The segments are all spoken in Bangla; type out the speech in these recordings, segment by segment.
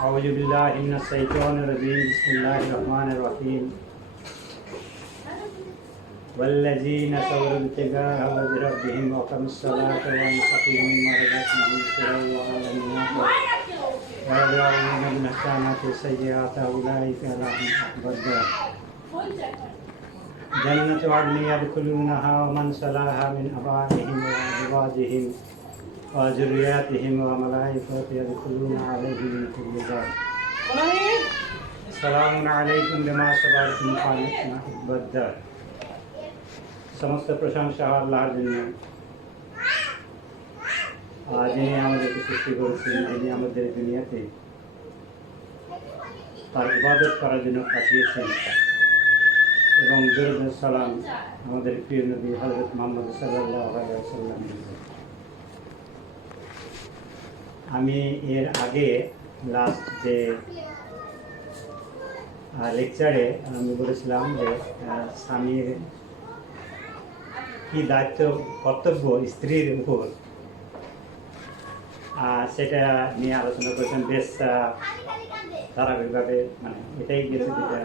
أعوذ بالله من الشيطان الرجيم بسم الله الرحمن الرحيم والذين صبروا ابتغاء وجه ربهم وأقاموا الصلاة وأنفقوا مما رزقناهم سرا وعلانية ويدرؤون بالحسنات السيئات أولئك لهم عقبى الدار جنة عدن يدخلونها ومن صلح من آبائهم وأزواجهم وذرياتهم وملائكة يدخلون عليهم من كل باب سلام عليكم بما صبرتم فنعم عقبى الدار সমস্ত প্রশংসা আল্লাহর জন্য, যিনি আমাদেরকে সৃষ্টি করেছেন, যিনি আমাদের দুনিয়াতে তার ইবাদত করার জন্য পাঠিয়েছেন এবং দরুদ সালাম আমাদের প্রিয় নবী হযরত মুহাম্মদ সাল্লাল্লাহু আলাইহি ওয়াসাল্লাম। আমি এর আগে লাস্ট যে লেকচারে আমি বলেছিলাম যে স্বামীর কি দায়িত্ব কর্তব্য স্ত্রীর উপর, সেটা নিয়ে আলোচনা করেছেন বেশ ধারাবাহিকভাবে। মানে এটাই গেছে যেটা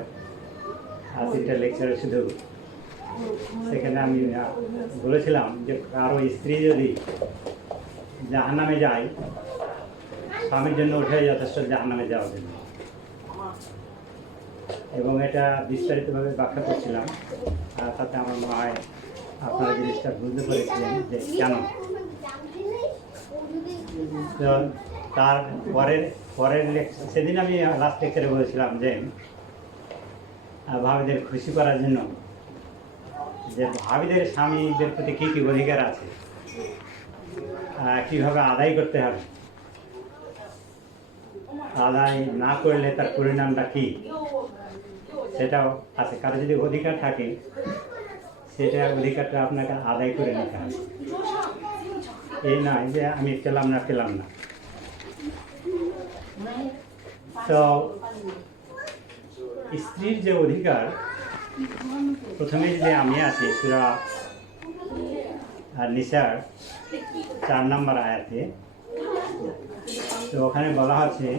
তিনটা লেকচারে শুধু। সেখানে আমি বলেছিলাম যে কারো স্ত্রী যদি জাহান্নামে যায়, স্বামীর জন্য ওঠে যথেষ্ট জাহান্নামে যাওয়ার জন্য, এবং এটা বিস্তারিতভাবে ব্যাখ্যা করছিলাম। আর তাতে আমার মনে হয় আপনারা জিনিসটা বুঝতে পেরেছিলেন যে কেন। তো তার পরের সেদিন আমি লাস্ট লেকচারে বলেছিলাম যে ভাবিদের খুশি করার জন্য যে ভাবিদের স্বামীদের প্রতি কী কী অধিকার আছে, কীভাবে আদায় করতে হবে, আদায় না করলে তার পরিণামটা কী সেটাও আছে। কারো যদি অধিকার থাকে সেটা অধিকারটা আপনাকে আদায় করে নিতে হবে, এই নয় যে আমি পেলাম না। তো স্ত্রীর যে অধিকার, প্রথমে যে আমি আছি সূরা নিসার 4 নম্বর আয়াতে, তো ওখানে বলা হচ্ছে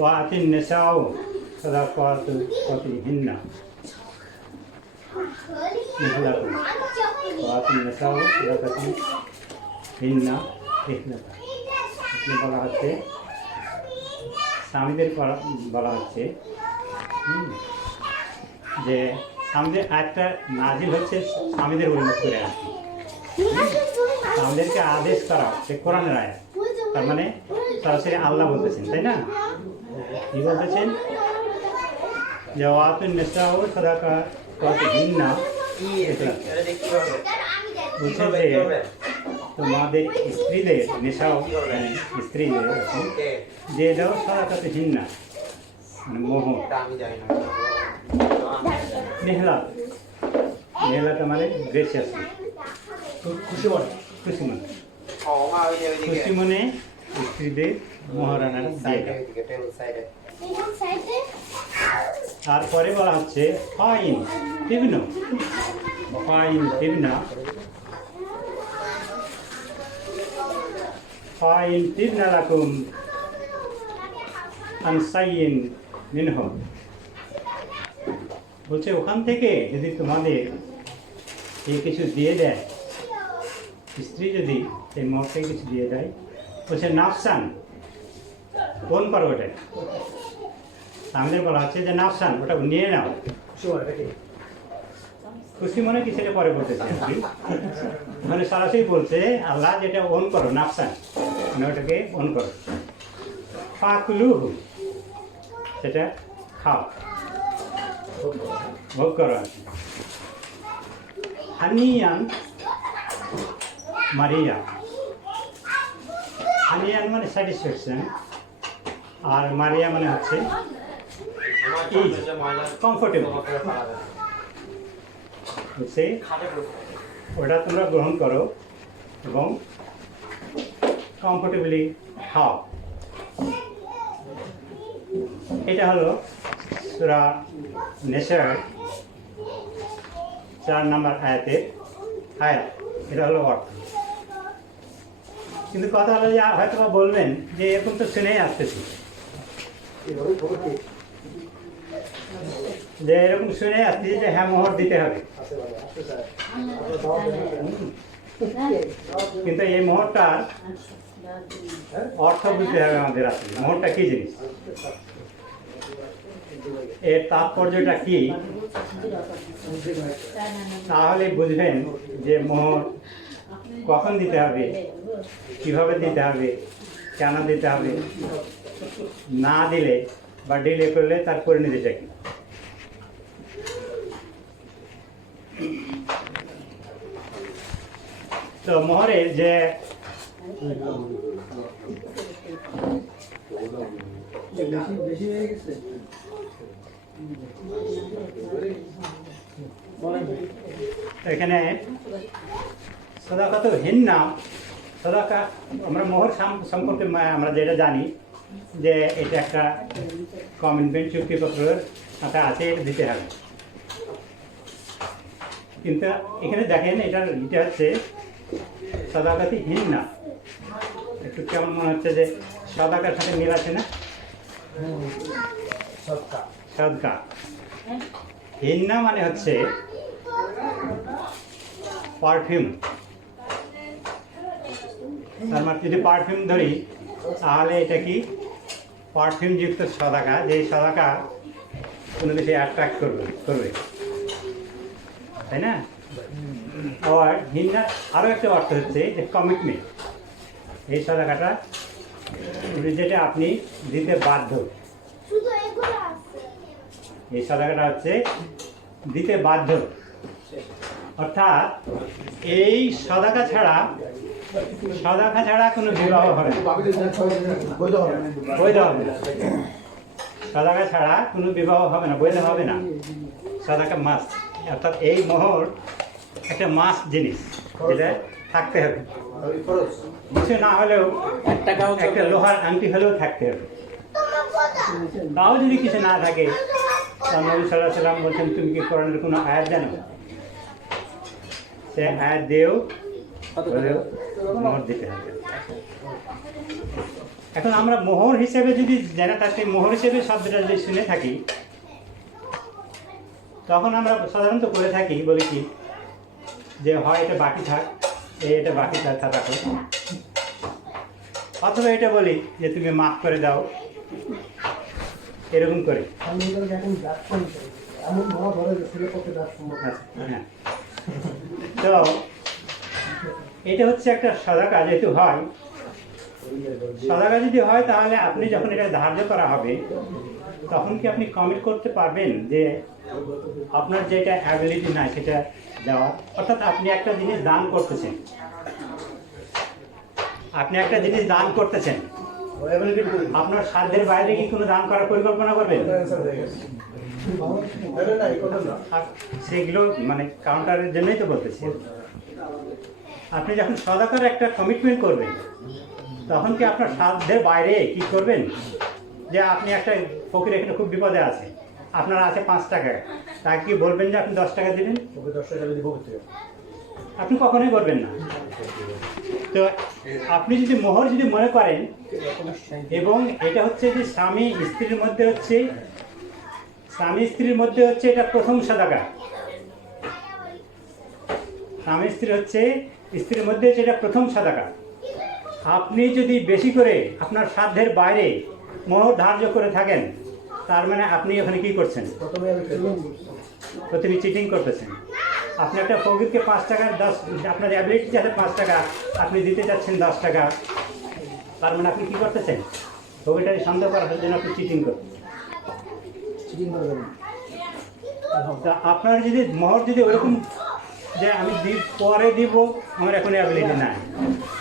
ওয়াতিন নিসাউ সাদাকাতুহিন্না ইহলাতুন ওয়াতিন নিসাউ সাদাকাতুহিন্না ইহলাতুন। এখানে বলা হচ্ছে স্বামীদের বলা হচ্ছে যে স্বামীদের আয়াতটা নাজিল হচ্ছে স্বামীদের উল্লেখ করে আর কি, স্বামীদেরকে আদেশ করা হচ্ছে কোরআনের আয়াত। তার মানে সরাসরি আল্লাহ বলতেছেন, তাই না? কি বলতেছেন? যে ওয়াতুন নিসাউ সাদাকাতুহিন্না বলছেন যে তোমাদের স্ত্রীদের নেশাও স্ত্রীদের যে দাও সাদাকাতুহিন্না, মানে মোহ। নেহলাত মানে গ্রেসিয়াস, খুশি মনে স্ত্রীদের মহারানার দিয়ে। তারপরে বলা হচ্ছে ফাইন তিবনা লাকুম আন শাইইন মিনহু। বলছে ওখান থেকে যদি তোমাদের কিছু দিয়ে দেয়, স্ত্রী যদি সেই মরকে কিছু দিয়ে দেয়, বলছে নাফসান, কোন করো ওটা? আমাদের বলা হচ্ছে যে নাফসান, ওটা নিয়ে নাও। খুশি মনে কি সেটা পরে বলতেছে আর কি, মানে সরাসরি বলছে আল্লাহ যেটা অন করো, নাফসান মানে ওটাকে অন করো। ফাকুলুহু, সেটা খাও, ভোগ করো আর কি। হানিয়ান মারিয়া, হানিয়ান মানে স্যাটিসফ্যাকশন, আর মারিয়া মানে হচ্ছে কমফোর্টেবল। বলছে ওটা তোমরা গ্রহণ করো এবং কমফোর্টেবলি খাও। এটা হলো সূরা নিসার 4 নম্বর আয়াতের আয়াত। এটা হলো অর্থ। কিন্তু কথা হলো যে হয়তো বা বলবেন যে এরকম তো শুনেই আসতেছি যে এরকম শুনে আসতেছি যে হ্যাঁ মোহর দিতে হবে, কিন্তু এই মোহরটার অর্থ বুঝতে হবে আমাদের। আসলে মোহরটা কি জিনিস, এর তাৎপর্যটা কি, তাহলে বুঝবেন যে মোহর কখন দিতে হবে, কিভাবে দিতে হবে, কেন দিতে হবে, না দিলে বা ডিলে করলে তার পরিণতিটা কি। তো মোহরের যে এখানে সদাকত হিন্না, সদাকা আমরা মোহর সম্পর্কে আমরা যেটা জানি যে এটা একটা কমিটমেন্ট, চুক্তিপত্রের সাথে আছে, দিতে হবে। কিন্তু এখানে দেখেন এটা হচ্ছে সদাকাতি হিন্না, একটু কেমন মনে হচ্ছে যে সদাকার সাথে মিল আছে না, সদকা। হিন্না মানে হচ্ছে পারফিউম। তার মানে যদি পারফিউম ধরি তাহলে এটা কি পারফিউমযুক্ত সদাকা, যে সদাকা কোনো কিছু অ্যাট্রাক্ট করবে, তাই না? আবার হিন্নার আরও একটা অর্থ হচ্ছে যে কমিটমেন্ট। এই সদাকাটা যেটা আপনি দিতে বাধ্য, এই সদাকাটা হচ্ছে দিতে বাধ্য। অর্থাৎ এই সদাকা ছাড়া কোনো বিবাহ হবে না, বৈধ হবে না। সদাকা ছাড়া কোনো বিবাহ হবে না, বৈধ হবে না। সদাকা মাস্ট, অর্থাৎ এই মোহর একটা মাস্ট জিনিস, যেটা থাকতে হবে। কিছু না হলেও একটা লোহার আংটি হলেও থাকতে হবে। তাও যদি কিছু না থাকে, নবী সাল্লাল্লাহু আলাইহি ওয়াসাল্লাম বলছেন তুমি কি কোরআনের কোনো আয়াত জানো, সে আয়াত দিয়েও মোহর দিতে হবে। এখন আমরা মোহর হিসেবে যদি জেনে থাকি, মোহর হিসেবে শব্দটা যদি শুনে থাকি, তখন আমরা সাধারণত করে থাকি, বলি কি যে হয় এটা বাকি থাক, এটা বাকি থাকো, অথবা এটা বলি যে তুমি মাফ করে দাও, এরকম করে। হ্যাঁ, তো এটা হচ্ছে একটা সদাকা। যেহেতু হয় সদাকা, যদি হয় তাহলে আপনি যখন এটা ধার্য করা হবে তখন কি আপনি কমিট করতে পারবেন যে আপনার যেটা অ্যাবিলিটি নাই সেটা দেওয়া। অর্থাৎ আপনি একটা জিনিস দান করতেছেন, আপনার সাধ্যের বাইরে কি কোনো দান করার পরিকল্পনা করবেন? সেগুলো মানে কাউন্টারের জন্যই তো বলতেছি। আপনি যখন সদাকার একটা কমিটমেন্ট করবেন তখন কি আপনার সাধ্যের বাইরে কি করবেন? যে আপনি একটা ফকির এখানে খুব বিপদে আছে, আপনার আছে 5 টাকা, তাকে কি বলবেন যে আপনি 10 টাকা দেবেন? 10 টাকা দিব, আপনি কখনোই করবেন না। তো আপনি যদি মোহর যদি মনে করেন, এবং এটা হচ্ছে যে স্বামী স্ত্রীর মধ্যে হচ্ছে এটা প্রথম সদাকা, স্বামী স্ত্রীর মধ্যে হচ্ছে এটা প্রথম সদাকা। আপনি যদি বেশি করে আপনার সাধ্যের বাইরে মোহর ধার্য করে থাকেন, তার মানে আপনি ওখানে কি করছেন? প্রথমে চিটিং করতেছেন। আপনি একটা ফকিরকে 5 টাকার 10, আপনার অ্যাবিলিটি আছে 5 টাকা, আপনি দিতে চাচ্ছেন 10 টাকা, তার মানে আপনি কি করতেছেন? ফকিরটাকে সন্দেহ করার জন্য আপনি চিটিং করতেছেন। তা আপনার যদি মোহর যদি ওরকম যে আমি পরে দিব, আমার এখন অ্যাবিলিটি নাই,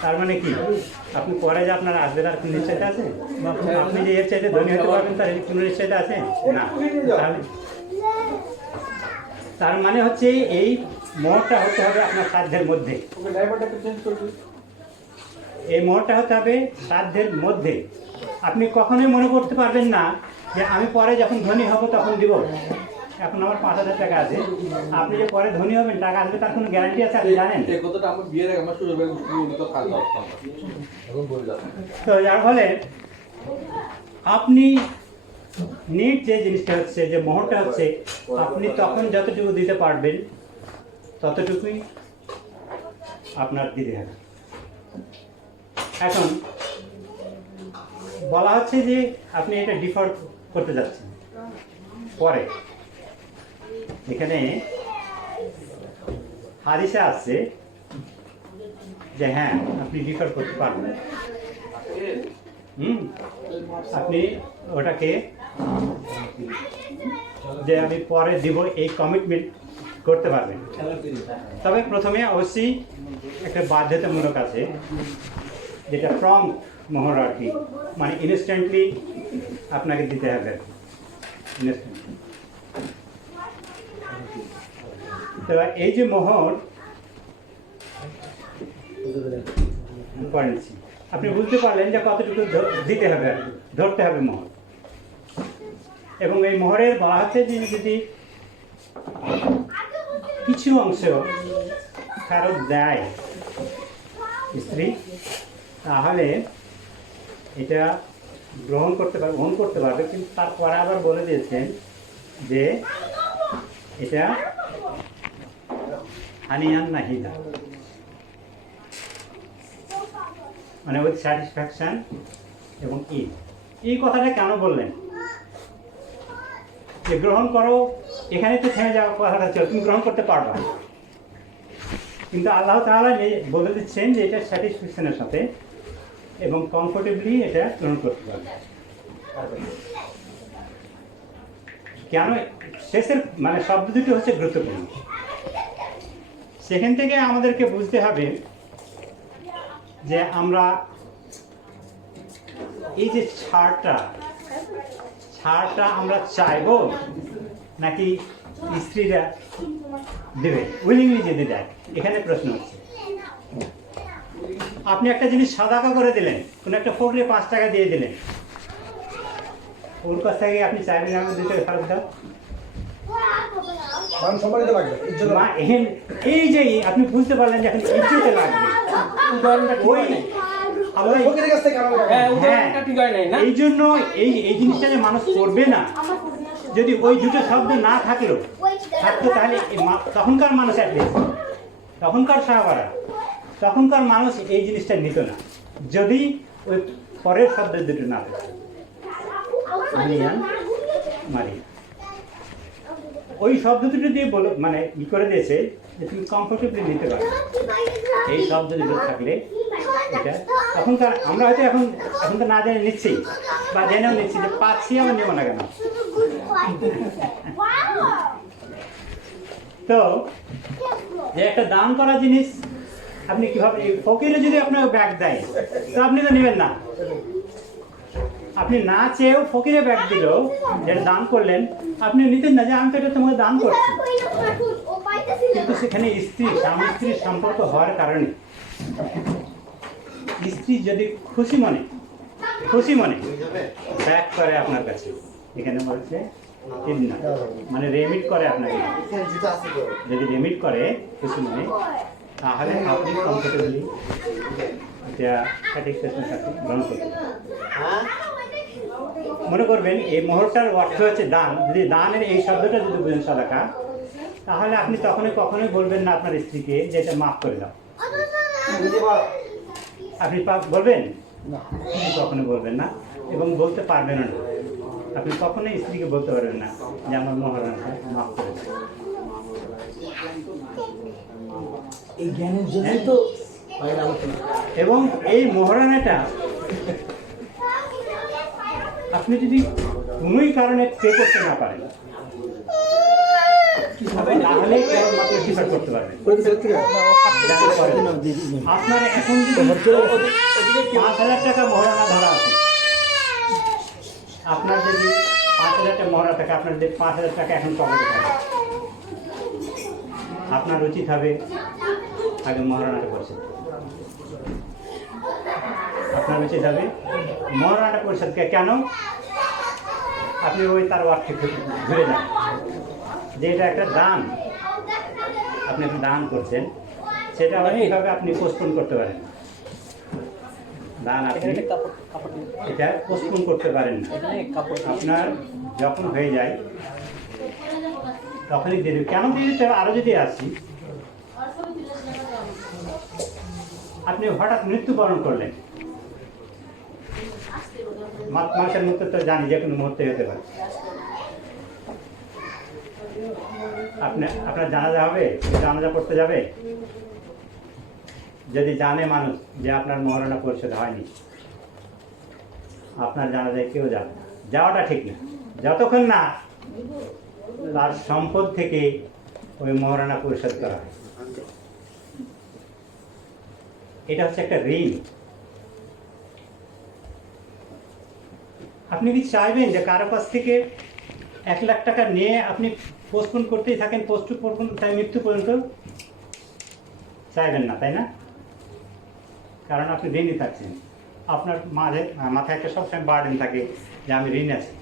তার মানে কি আপনি পরে যে আপনার আসবে তার কোনো নিশ্চয়তা আছে? আপনি যে এর চাইতে ধনী হতে পারবেন তার কোনো নিশ্চয়তা আছে না। তার মানে হচ্ছে এই মোহরটা হতে হবে আপনার সাধ্যের মধ্যে, এই মোহরটা হতে হবে সাধ্যের মধ্যে। আপনি কখনোই মনে করতে পারবেন না যে আমি পরে যখন ধনী হব তখন দিব, এখন আমার 5,000 টাকা আছে, আপনি যে পরে ধনী হবেন, টাকা আসবে, তার কোনো গ্যারান্টি আছে আপনি জানেন? তো যার ফলে আপনি নিট যে জিনিসটা হচ্ছে, যে মোহরটা হচ্ছে, আপনি তখন যতটুকু দিতে পারবেন ততটুকুই আপনার দিতে হবে। এখন বলা হচ্ছে যে আপনি এটা ডিফল্ট করতে যাচ্ছেন পরে, এখানে হাদিসে আসছে যে হ্যাঁ আপনি ডিফল্ট করতে পারবেন। আপনি ওটাকে যে আমি পরে দিব এই কমিটমেন্ট করতে পারবেন। তবে প্রথমে অবশ্যই একটা বাধ্যতামূলক আছে, যেটা ফ্রম মোহর আর কি, মানে ইনস্ট্যান্টলি আপনাকে দিতে হবে। তো এই যে মোহর করেছি, আপনি বুঝতে পারলেন যে কতটুকু দিতে হবে, ধরতে হবে মোহর। এবং এই মোহরের বলা হচ্ছে যে যদি কিছু অংশ ফেরত দেয় স্ত্রী, তাহলে এটা গ্রহণ করতে পারবে, গ্রহণ করতে পারবে। কিন্তু তারপরে আবার বলে দিয়েছেন যে এটা হানিয়ান নাহিদা, মানে উইথ স্যাটিসফ্যাকশন। এবং এই কথাটা কেন বললেন যে গ্রহণ করো, এখানে তো থেমে যাওয়ার কথাটা ছিল, তুমি গ্রহণ করতে পারবা, কিন্তু আল্লাহ তাআলা বলে দিচ্ছেন যে এটা স্যাটিসফ্যাকশনের সাথে এবং কমফোর্টেবলি এটা গ্রহণ করতে পারবে। কেন শেষের মানে শব্দ দুটো হচ্ছে গুরুত্বপূর্ণ। সেখান থেকে আমাদেরকে বুঝতে হবে যে আমরা এই যে ছাড়টা আমরা চাইবো নাকি স্ত্রীরা দেবে, উইলিংলি যদি দেয়, এখানে প্রশ্ন হচ্ছে। আপনি একটা জিনিস সাদাকা করে দিলেন, কোনো একটা ফকরে 5 টাকা দিয়ে দিলেন, ওর কাছ থেকে আপনি চাইবেন আমি 2 টাকা ফেরত দাও? এই যে আপনি বুঝতে পারলেন যে এখন ইজ্জতে লাগবে, এই জন্য এই জিনিসটা যে মানুষ করবে না, যদি ওই দুটো শব্দ না থাকতো তাহলে তখনকার মানুষ তখনকার সাহাবারা, তখনকার মানুষ এই জিনিসটা নিত না, যদি ওই পরের শব্দ দুটো না থাকতো। ওই শব্দ দুটো দিয়ে মানে ই করে দিয়েছে যে তুমি কমফোর্টেবলি নিতে পারো। এই শব্দ দুটো থাকলে এটা তখনকার, আমরা হয়তো এখন তো না জেনে নিচ্ছি বা জেনেও নিচ্ছি যে পাচ্ছি, আমরা নেব না কেন। তো যে একটা দান করা জিনিস আপনি কিভাবে, ফকিরে যদি আপনাকে ব্যাগ দেয় তো আপনি তো নেবেন না, আপনি না চেয়েও ফকিরে ব্যাগ দিল, যেটা দান করলেন, আপনি নিতেন না যে আমি তো এটা তোমাকে দান করছি। কিন্তু সেখানে স্বামী স্ত্রীর সম্পর্ক হওয়ার কারণে স্ত্রী যদি খুশি মনে ব্যাক করে আপনার কাছে, এখানে বলছে মানে রেমিট করে আপনাকে, যদি রেমিট করে খুশি মনে, তাহলে আপনি কমফোর্টেবলি এটা স্যাটিসফ্যাকশনের সাথে গ্রহণ করতে পারেন। মনে করবেন এই মোহরটার অর্থ হচ্ছে দান। যদি দানের এই শব্দটা যদি বুঝেন সাদাকা, তাহলে আপনি কখনোই বলবেন না আপনার স্ত্রীকে যে এটা মাফ করে দাও। আপনি বলবেন না, কখনো বলবেন না এবং বলতে পারবেন না। আপনি কখনোই স্ত্রীকে বলতে পারবেন না যে আমার মোহরানাটা মাফ করে দাও। এবং এই মোহরানাটা আপনি যদি কোনোই কারণে পে করতে না পারেন, তাহলে কেবলমাত্র ডিফার করতে পারবেন। আপনার এখন যদি 5,000 টাকা মোহরানা ধরা আছে, আপনার যদি 5,000 টাকা মোহরা থাকে, আপনার যদি 5,000 টাকা এখন পকেটে থাকে, আপনার উচিত হবে আগে মোহরানাটা পরিশোধ। আপনার উচিত হবে মোহরানাটা পরিশোধ। কেন? আপনি ওই তার ওয়ার্ককে ঘুরে যান, যে এটা একটা দান, আপনি একটা দান করছেন, সেটা আবার এইভাবে আপনি পোস্টপোন করতে পারেন। দান আপনি এটা পোস্টপোন করতে পারেন না। আপনার যখন হয়ে যায় তখনই দিয়ে দেবে। কেন দিয়ে দিতে হবে? আরও যদি আসি, আপনি হঠাৎ মৃত্যুবরণ করলেন, মানুষের মৃত্যু তো জানি যে কোনো মুহূর্তে হতে পারে। আপনার জানাজা হবে, জানাজা করতে যাবে, যদি জানে মানুষ যে আপনার মহারণা পরিশোধ হয়নি, আপনার জানাজায় কেউ যাবে না, যাওয়াটা ঠিক না, যতক্ষণ না তার সম্পদ থেকে ওই মহারণা পরিশোধ করা হয়। এটা হচ্ছে একটা ঋণ। আপনি কি চাইবেন যে কারো কাছ থেকে 1 লাখ টাকা নিয়ে আপনি পোস্টপোন করতেই থাকেন, পোস্টপোন তাই মৃত্যু পর্যন্ত? চাইবেন না, তাই না? কারণ আপনি ঋণই থাকছেন। আপনার মাথায় একটা সবসময় বার্ডেন থাকে যে আমি ঋণ আছি,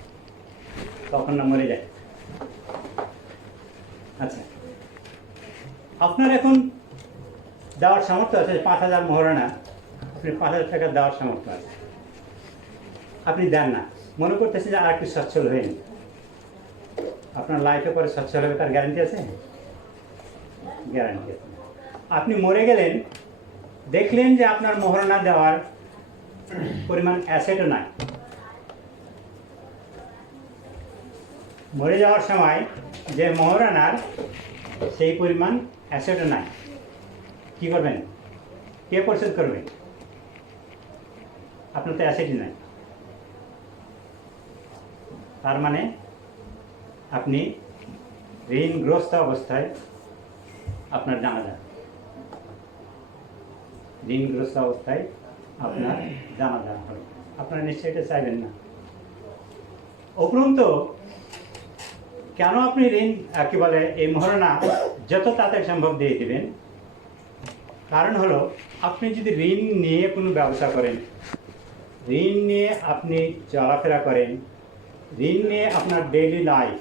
তখন না মরে যায়। আচ্ছা, আপনার এখন দেওয়ার সামর্থ্য আছে 5,000 মহারণা, আপনি 5,000 টাকা দেওয়ার সামর্থ্য আছে, আপনি দেন না, মনে করতেছেন যে আর একটু সচ্ছল হয়নি। আপনার লাইফে পরে সচ্ছল হবে তার গ্যারান্টি আছে? গ্যারান্টি আছে। আপনি মরে গেলেন, দেখলেন যে আপনার মহারণা দেওয়ার পরিমাণ অ্যাসেটও নাই। মরে যাওয়ার সময় যে মহারণার সেই পরিমাণ অ্যাসেটও নাই, কি করবেন? কে পরিশোধ করবে? আপনার তো অ্যাসেটই নাই। তার মানে আপনি ঋণগ্রস্ত অবস্থায় আপনার জানাজা, ঋণগ্রস্ত অবস্থায় আপনার জানাজা হবে। আপনারা নিশ্চয়ই এটা চাইবেন না। উপরন্তু কেন আপনি ঋণ কি বলে এই মহারণা যত তাড়াতাড়ি সম্ভব দিয়ে দেবেন? কারণ হলো, আপনি যদি ঋণ নিয়ে কোনো ব্যবসা করেন, ঋণ নিয়ে আপনি চলাফেরা করেন, ঋণ নিয়ে আপনার ডেইলি লাইফ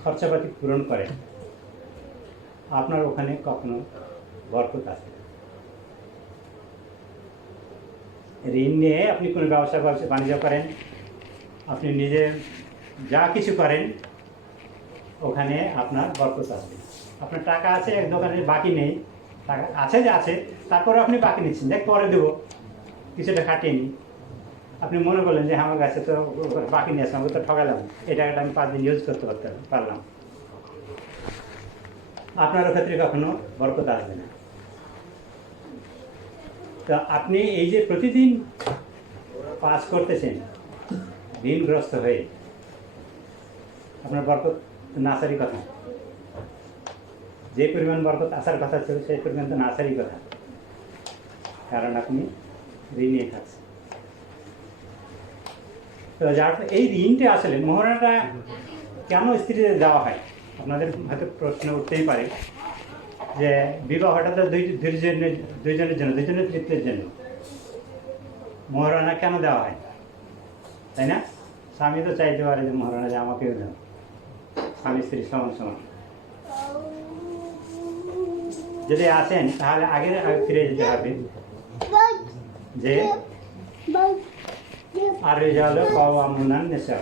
খরচাপাতি পূরণ করেন, আপনার ওখানে কখনো বরকত আসে না। ঋণ নিয়ে আপনি কোনো ব্যবসা বাণিজ্য করেন, আপনি নিজে যা কিছু করেন, ওখানে আপনার বরকত আসবে। আপনার টাকা আছে এক দোকানে, বাকি নেই, টাকা আছে যে আছে, তারপরে আপনি বাকি নিচ্ছেন, দেখ পরে দেবো, কিছুটা খাটিয়ে নিই। আপনি মনে করলেন যে আমার কাছে তো বাকি নিয়ে আসলাম, তো ঠকালাম, এই টাকাটা আমি 5 দিন ইউজ করতে পারলাম। আপনার ক্ষেত্রে কখনো বরকত আসবে না। তো আপনি এই যে প্রতিদিন পাস করতেছেন ঋণগ্রস্ত হয়ে, আপনার বরকত না আসারই কথা। যে পরিমাণ বরকত আসার কথা ছিল সেই পরিমাণ তো না আসারই কথা, কারণ আপনি ঋণ নিয়ে থাকছেন। তো যার এই ঋণটা আসলে মহারণাটা কেন স্ত্রীদের দেওয়া হয়? আপনাদের হয়তো প্রশ্ন উঠতেই পারে যে বিবাহটা তো দুইজনের জন্য, দুইজনের তৃপ্তির জন্য মহারণা কেন দেওয়া হয়, তাই না? স্বামী তো চাইতে পারে যে মহারণা যে আমাকেও দেন, স্বামী স্ত্রী সমান সমান। যদি আসেন তাহলে আগে ফিরে যেতে হবে যে আর হলো কওয়ামুনান নিসা,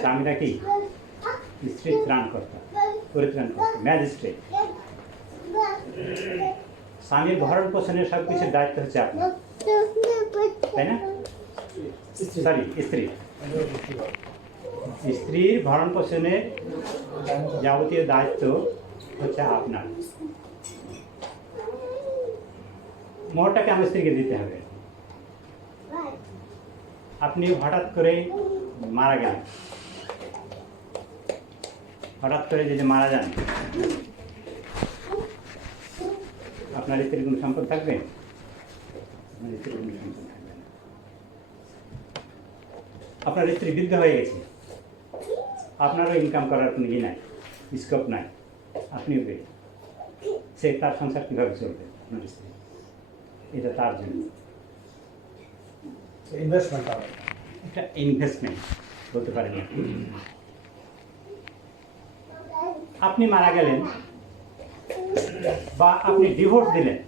স্বামীরা কি? স্ত্রী ত্রাণকর্তা, পরিত্রাণ কর্তা, ম্যাজিস্ট্রেট। স্বামীর ভরণ পোষণের সব কিছুর দায়িত্ব হচ্ছে আপনার, তাই না? সরি, স্ত্রীর ভরণ পোষণের যাবতীয় দায়িত্ব হচ্ছে আপনার। মোহরটাকে আমার স্ত্রীকে দিতে হবে। আপনি হঠাৎ করে মারা গেলেন, হঠাৎ করে যদি মারা যান, আপনার স্ত্রীর কোনো সম্পদ থাকবে? আপনার স্ত্রীর কোনো সম্পদ থাকবে না। আপনার স্ত্রী বৃদ্ধ হয়ে গেছে, আপনারও ইনকাম করার কোনো ই নাই, স্কোপ নাই, আপনিও পেয়ে, সে তার সংসার কীভাবে চলবে? আপনার স্ত্রী, এটা তার জন্য একটা ইনভেস্টমেন্ট বলতে পারেন। আপনি মারা গেলেন বা আপনি ডিভোর্স দিলেন,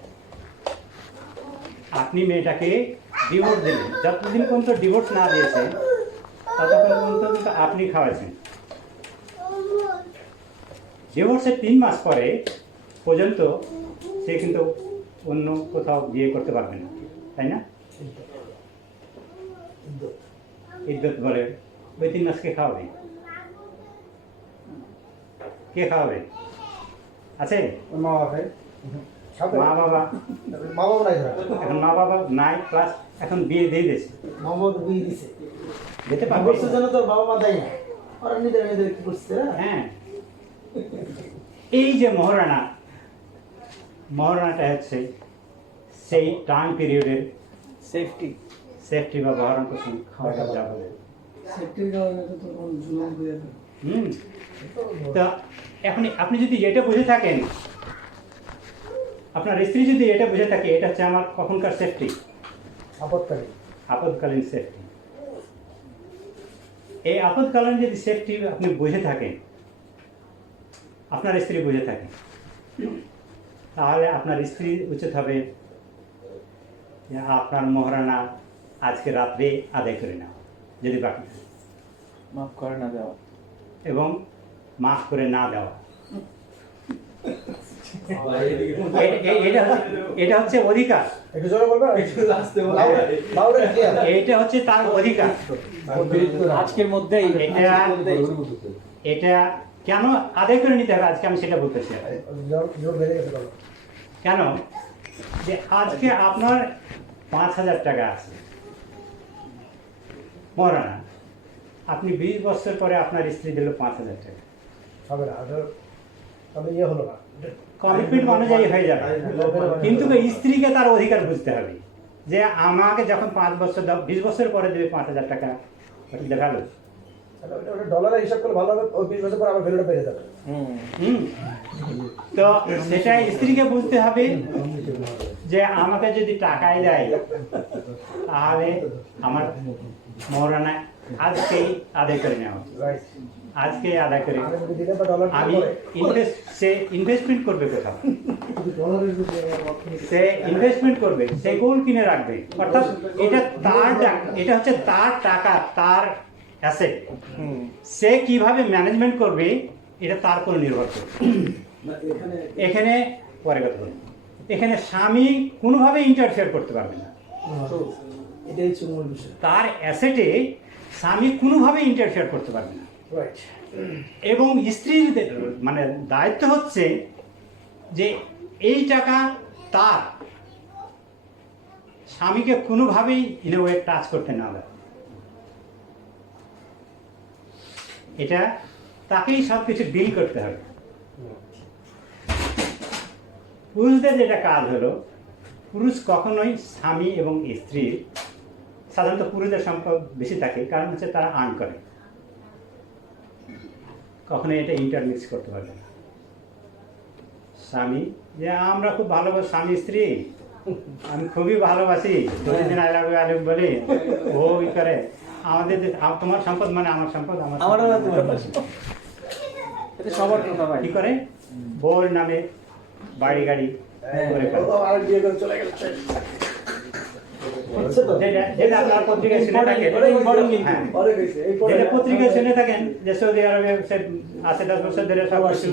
আপনি মেয়েটাকে ডিভোর্স দিলেন, যতদিন পর্যন্ত ডিভোর্স না দিয়েছে ততক্ষণ পর্যন্ত কিন্তু আপনি খাওয়াইছেন। ডিভোর্সের 3 মাস পরে পর্যন্ত সে কিন্তু অন্য কোথাও বিয়ে করতে পারবে না, তাই না? ইদ্যত বলে, ওই 3 মাস কে খাওয়াবে? কে খাওয়াবে? আছে মা বাবা মা বাবা? মা বাবা নাই এখন মা বাবা নাই, প্লাস এখন বিয়ে দিয়ে দিয়েছে, মা বাবা তো বিয়ে দিছে দিতে পারবে করছে যেন তোর বাবা মা দেয় না, ওরা নিজেরা নিজেরা কি করছে হ্যাঁ। এই যে মহারণাটা হচ্ছে সেই টাইম পিরিয়ডের সেফটি বা ভরণ পোষণ খাওয়াটা যা বলে। তা এখন আপনি যদি এটা বুঝে থাকেন, আপনার স্ত্রী যদি এটা বুঝে থাকে, এটা হচ্ছে আমার কখনকার সেফটি, আপদকালীন সেফটি। এই আপদকালীন যদি সেফটি আপনি বুঝে থাকেন, আপনার স্ত্রী বুঝে থাকে, তাহলে আপনার স্ত্রী উচিত হবে যে আপনার মহারণা আজকে রাত্রে আদায় করে নেওয়া, যদি বাকি থাকে, মাফ করে না দেওয়া এবং মাফ করে না দেওয়া। এটা হচ্ছে অধিকার, এটা হচ্ছে তার অধিকার। আজকের মধ্যেই এটা কেন আদায় করে নিতে হবে আজকে আমি সেটা বলতেছি। কেন যে আজকে আপনার 5,000 টাকা আছে মহারণা, আপনি 20 বছর পরে আপনার স্ত্রী দিল 5,000 টাকা, হবে না, তবে ইয়ে হলো না, কমিটমেন্ট অনুযায়ী হয়ে যাবে। কিন্তু স্ত্রীকে তার অধিকার বুঝতে হবে যে আমাকে যখন 5 বছর 20 বছর পরে দেবে 5,000 টাকা, দেখালো ডলারের হিসাব করলে ভালো হবে, ওই 20 বছর পর আবার ভ্যালুটা বেড়ে যাবে। তো সেটা স্ত্রীকে বুঝতে হবে যে আমাকে যদি টাকাই দেয় তাহলে আমার মহারণা আজকেই আদায় করে নেওয়া উচিত, আজকে আদায় করে। আমি সে ইনভেস্টমেন্ট করবে কোথাও, সে ইনভেস্টমেন্ট করবে, সে গোল্ড কিনে রাখবে, অর্থাৎ এটা তার এটা হচ্ছে তার টাকা, তার অ্যাসেট। সে কিভাবে ম্যানেজমেন্ট করবে এটা তার উপর নির্ভর করবে। এখানে পরে কথা বলি, এখানে স্বামী কোনোভাবে ইন্টারফেয়ার করতে পারবে না, তার অ্যাসেটে স্বামী কোনোভাবে ইন্টারফেয়ার করতে পারবে না। এবং স্ত্রীর মানে দায়িত্ব হচ্ছে যে এই টাকা তার, স্বামীকে কোনোভাবেই ইনোভে টাচ করতে না দেয়, এটা তাকেই সব কিছু ডিল করতে হবে। পুরুষদের যেটা কাজ হলো, পুরুষ কখনোই স্বামী এবং স্ত্রীর, সাধারণত পুরুষদের সম্পর্ক বেশি থাকে, কারণ হচ্ছে তারা আর্ন করে, কখনো এটা ইন্টারমিক্স করতে পারবে না। স্বামী যে আমরা খুব ভালোবাসি, স্বামী স্ত্রী আমি খুবই ভালোবাসি, প্রতিদিন I love you I love বলে ও ই করে, আমাদের তোমার সম্পদ মানে আমার সম্পদ, আমার সবার কথা ভাই কি করে বউর নামে বাড়ি গাড়ি করে যেটা আপনার পত্রিকায় শুনে থাকেন, যেটা পত্রিকায় শুনে থাকেন যে সৌদি আরবে আছে 10 বছর ধরে সব কিছু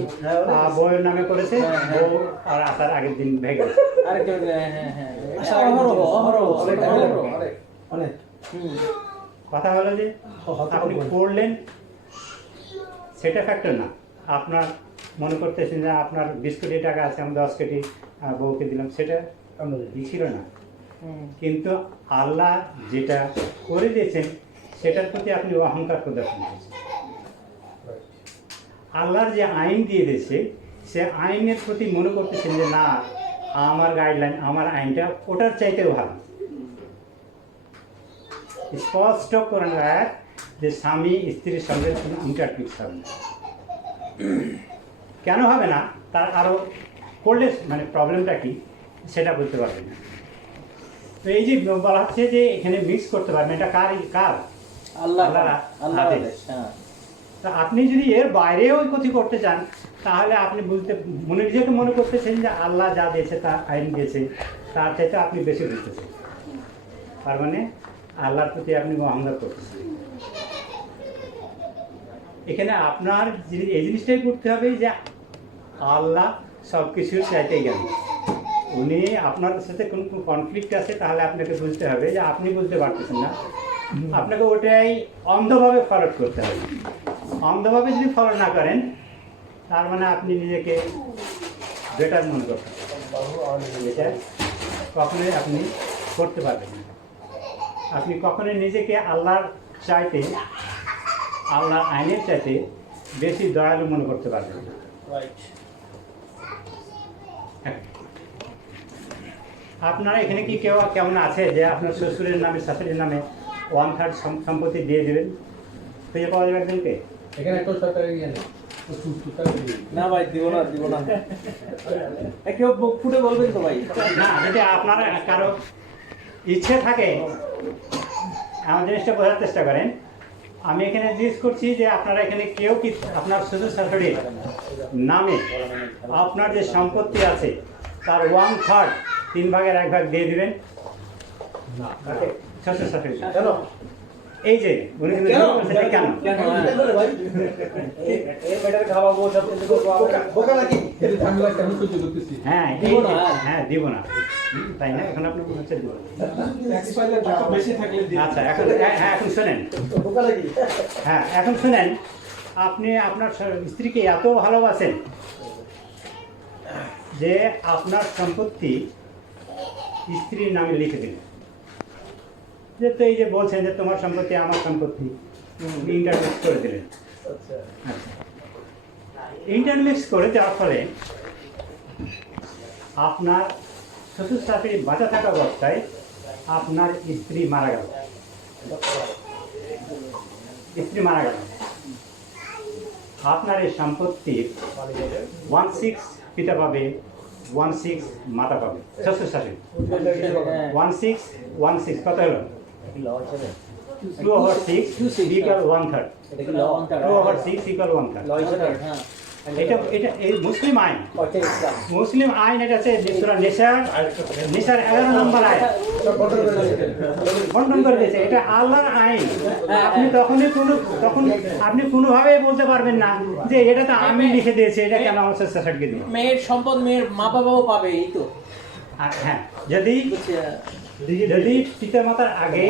বউয়ের নামে করেছে, বউ আর আসার আগের দিন ভেঙে গেছে। কথা হলো যে আপনি করলেন সেটা ফ্যাক্টর না, আপনার মনে করতেছেন যে আপনার 20 কোটি টাকা আছে, আমি 10 কোটি বউকে দিলাম, সেটা ছিল না। কিন্তু আল্লাহ যেটা করে দিয়েছেন সেটার প্রতি আপনি অহংকার প্রদর্শন করছেন। আল্লাহর যে আইন দিয়ে দিয়েছে সে আইনের প্রতি মনে করতেছেন যে না, আমার গাইডলাইন, আমার আইনটা ওটার চাইতেও ভালো। স্পষ্ট করেন যে স্বামী স্ত্রীর সঙ্গে কোনো ইন্টারফিক্স হবে না। কেন হবে না তার আরও করলে মানে প্রবলেমটা কি সেটা বলতে পারবে না। তো এই যে বলা হচ্ছে যে এখানে মিক্স করতে পারবে, এটা কার আল্লাহর আল্লাহর আদেশ। আদেশ, হ্যাঁ। তা আপনি যদি এর বাইরেও ক্ষতি করতে চান তাহলে আপনি নিজেকে মনে করতেছেন যে আল্লাহ যা দিয়েছে তা আইন দিয়েছে তার চাইতে আপনি বেশি বুঝতেছেন, তার মানে আল্লাহর প্রতি আপনি অহংকার করতেছেন। এখানে আপনার এই জিনিসটাই করতে হবে যে আল্লাহ সব কিছুর চাইতে জ্ঞান। উনি আপনার সাথে কোনো কনফ্লিক্ট আছে তাহলে আপনাকে বুঝতে হবে যে আপনি বুঝতে পারতেছেন না, আপনাকে ওটাই অন্ধভাবে ফলো করতে হবে। অন্ধভাবে যদি ফলো না করেন তার মানে আপনি নিজেকে বেটার মনে করতে এটা কখনোই আপনি করতে পারবেন না। আপনি কখনোই নিজেকে আল্লাহর চাইতে, আল্লাহর আইনের চাইতে বেশি দয়ালু মনে করতে পারবেন না। আপনারা এখানে কি কেউ কেমন আছে যে আপনার শ্বশুরের নামে শাশুড়ির নামে 1/3 সম্পত্তি দিয়ে দেবেন? খুঁজে পাওয়া যাবে একজনকে? এখানে একটা সরকারি ইয়ে নেই। না ভাই, দিব না। কেউ বুক ফুটে বলবেন তো ভাই। না, যদি আপনার কারো ইচ্ছে থাকে আমার জিনিসটা বোঝার চেষ্টা করেন। আমি এখানে জিজ্ঞেস করছি যে আপনারা এখানে কেউ কি আপনার শ্বশুর শাশুড়ির নামে আপনার যে সম্পত্তি আছে তার 1/3 3 ভাগের 1 ভাগ দিয়ে দিবেন? না। শ্বশুর শাশুড়ি কেন? এই যে উনি কিন্তু কেন? বলছেন যে কেন? কেন? ভাই এই মেটার খাওয়াবো সব কিছু করবো, বোকা নাকি? এই ঝামেলা কেন সহ্য করতেছি? হ্যাঁ দিব না। হ্যাঁ দিব না, তাই না? এখন আপনি হচ্ছে দিব। এক্সপায়ার টাকা বেশি থাকলে আচ্ছা, এখন শোনেন। বোকা নাকি? হ্যাঁ, এখন শুনেন। আপনি আপনার স্ত্রীকে এত ভালোবাসেন যে আপনার সম্পত্তি স্ত্রীর নামে লিখে দিলেন। যে তো এই যে বলছেন যে তোমার সম্পত্তি আমার সম্পত্তি, ইন্টারমিক্স করে দিলেন। আচ্ছা। ইন্টারমিক্স করে দেওয়ার ফলে আপনার শ্বশুর শাশুড়ি বাঁচা থাকা অবস্থায় আপনার স্ত্রী মারা গেল। আপনার এই সম্পত্তির 1/6 পিতা পাবে, 1/6 মাতা পাবে, শ্বশুর শাশুড়ি। 1/6 কত হলো? 2/6 equal 1/3। 2/6 equal 1/3। হ্যাঁ। এটা এই মুসলিম আইন। মুসলিম আইন এটা হচ্ছে সূরা নিসার 11 নম্বর আইন বন্টন করে দিয়েছে। এটা আল্লাহর আইন। আপনি তখন আপনি কোনোভাবেই বলতে পারবেন না যে এটা তো আমি লিখে দিয়েছি, এটা কেন আমার সার্টিফিকেট দিই। মেয়ের সম্পদ মেয়ের মা বাবাও পাবে, এই তো। হ্যাঁ, যদি পিতা মাতার আগে